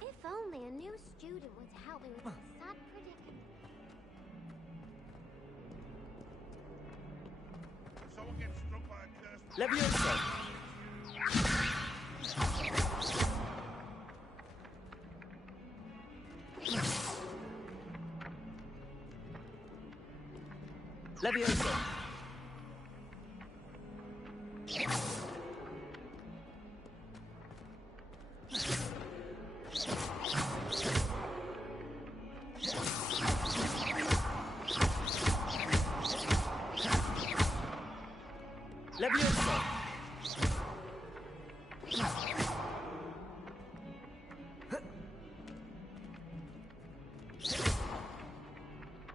If only a new student were to help me with my sad predicament. Someone gets struck by a curse. Leviosa! Leviosa! Leviosa!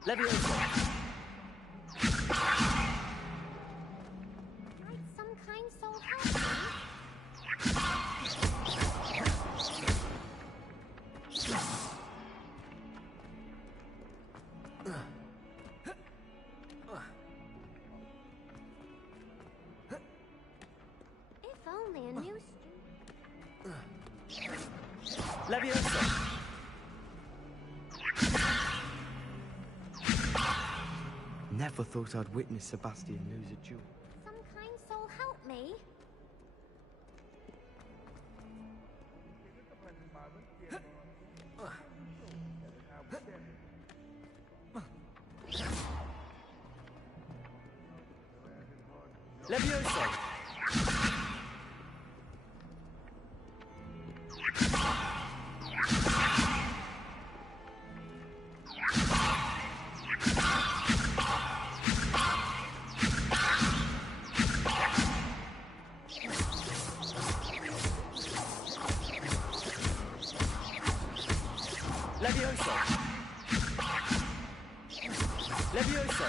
Leviosa! Might some kind soul help me? If only a new student. Leviosa! Never thought I'd witness Sebastian lose a duel. Some kind soul help me? Leviosa! Leviosa! Leviosa!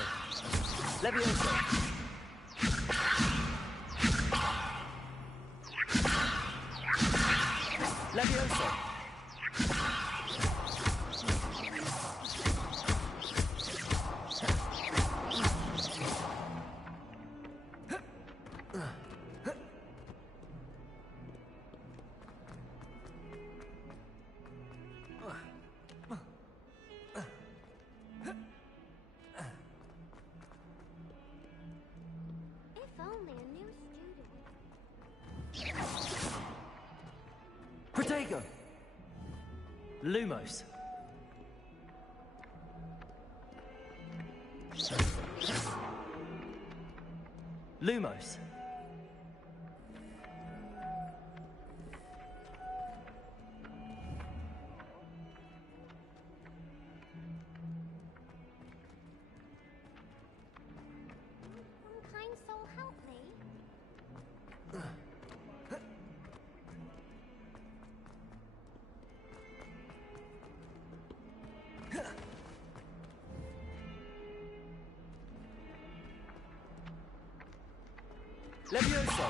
Levioso. Levioso. If only a new student. Protego. Lumos. Lumos. Kind soul, help me. Levioso.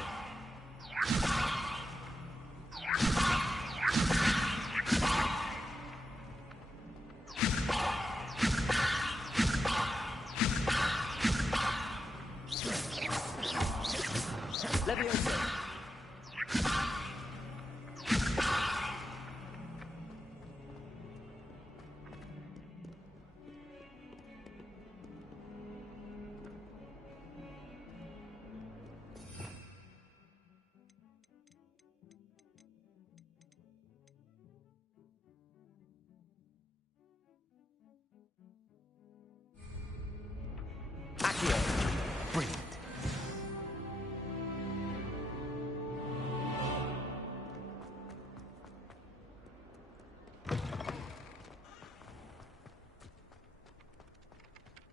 Levioso. Accio. Brilliant.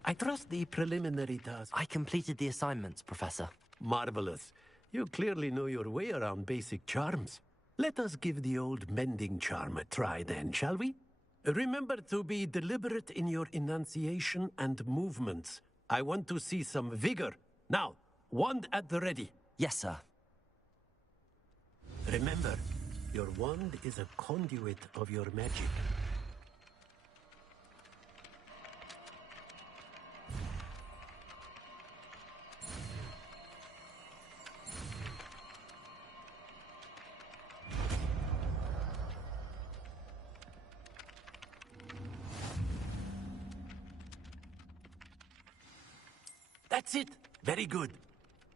I trust the preliminary task. I completed the assignments, Professor. Marvelous. You clearly know your way around basic charms. Let us give the old mending charm a try then, shall we? Remember to be deliberate in your enunciation and movements. I want to see some vigor. Now, wand at the ready. Yes, sir. Remember, your wand is a conduit of your magic. That's it. Very good.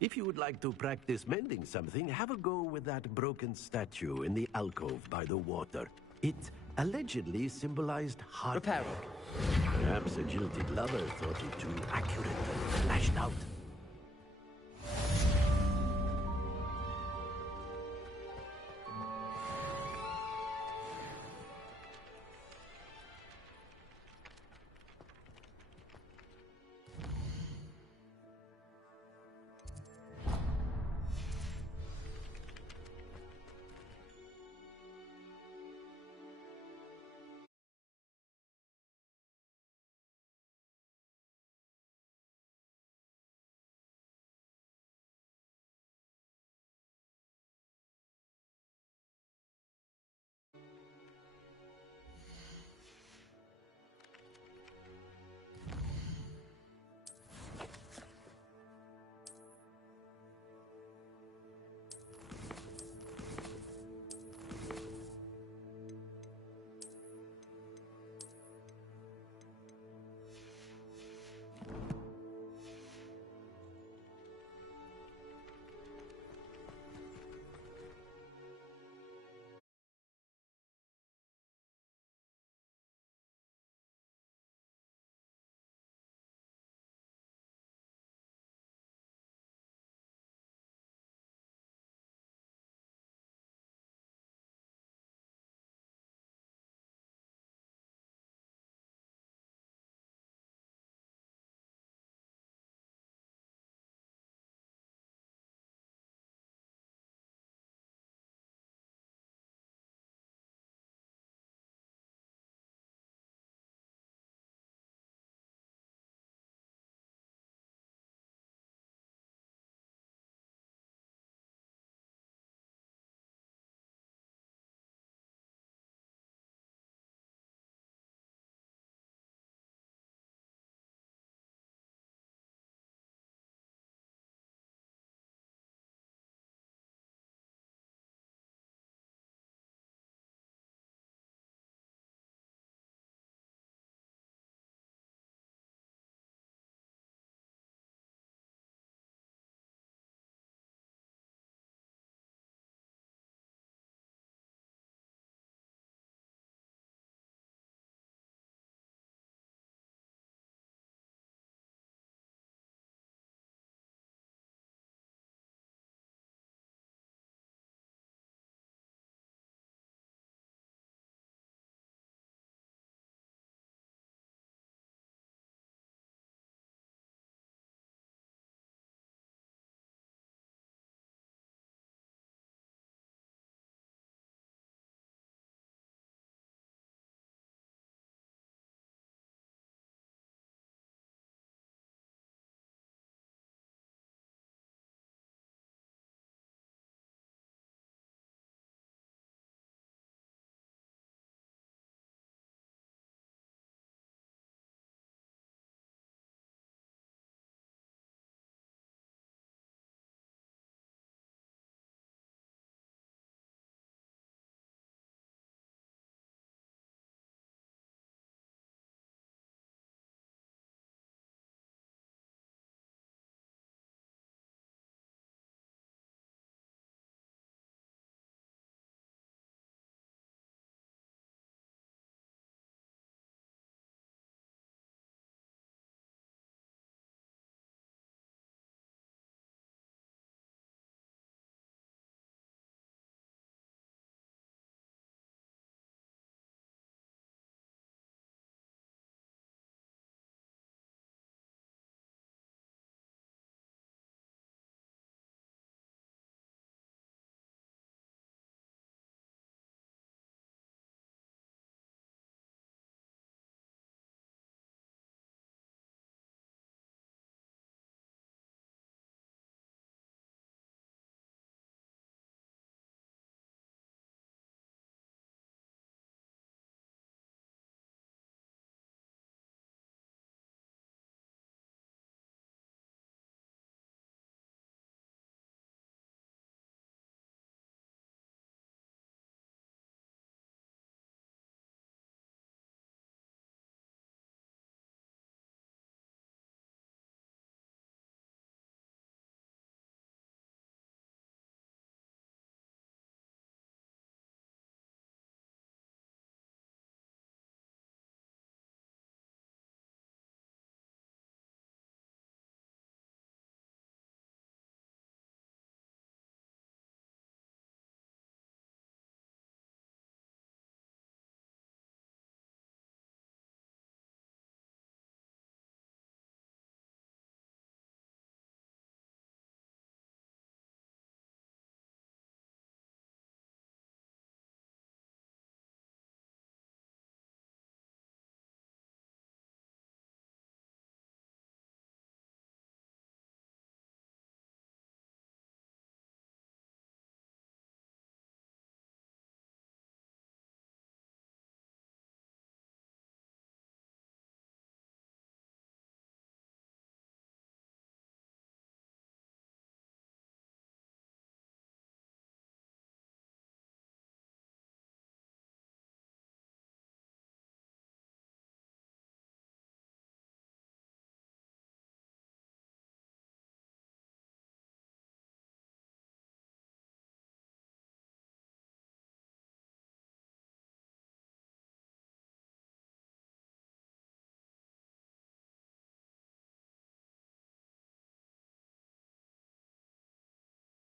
If you would like to practice mending something, have a go with that broken statue in the alcove by the water. It allegedly symbolized heart. Repairing. Perhaps a jilted lover thought it too accurate and lashed out.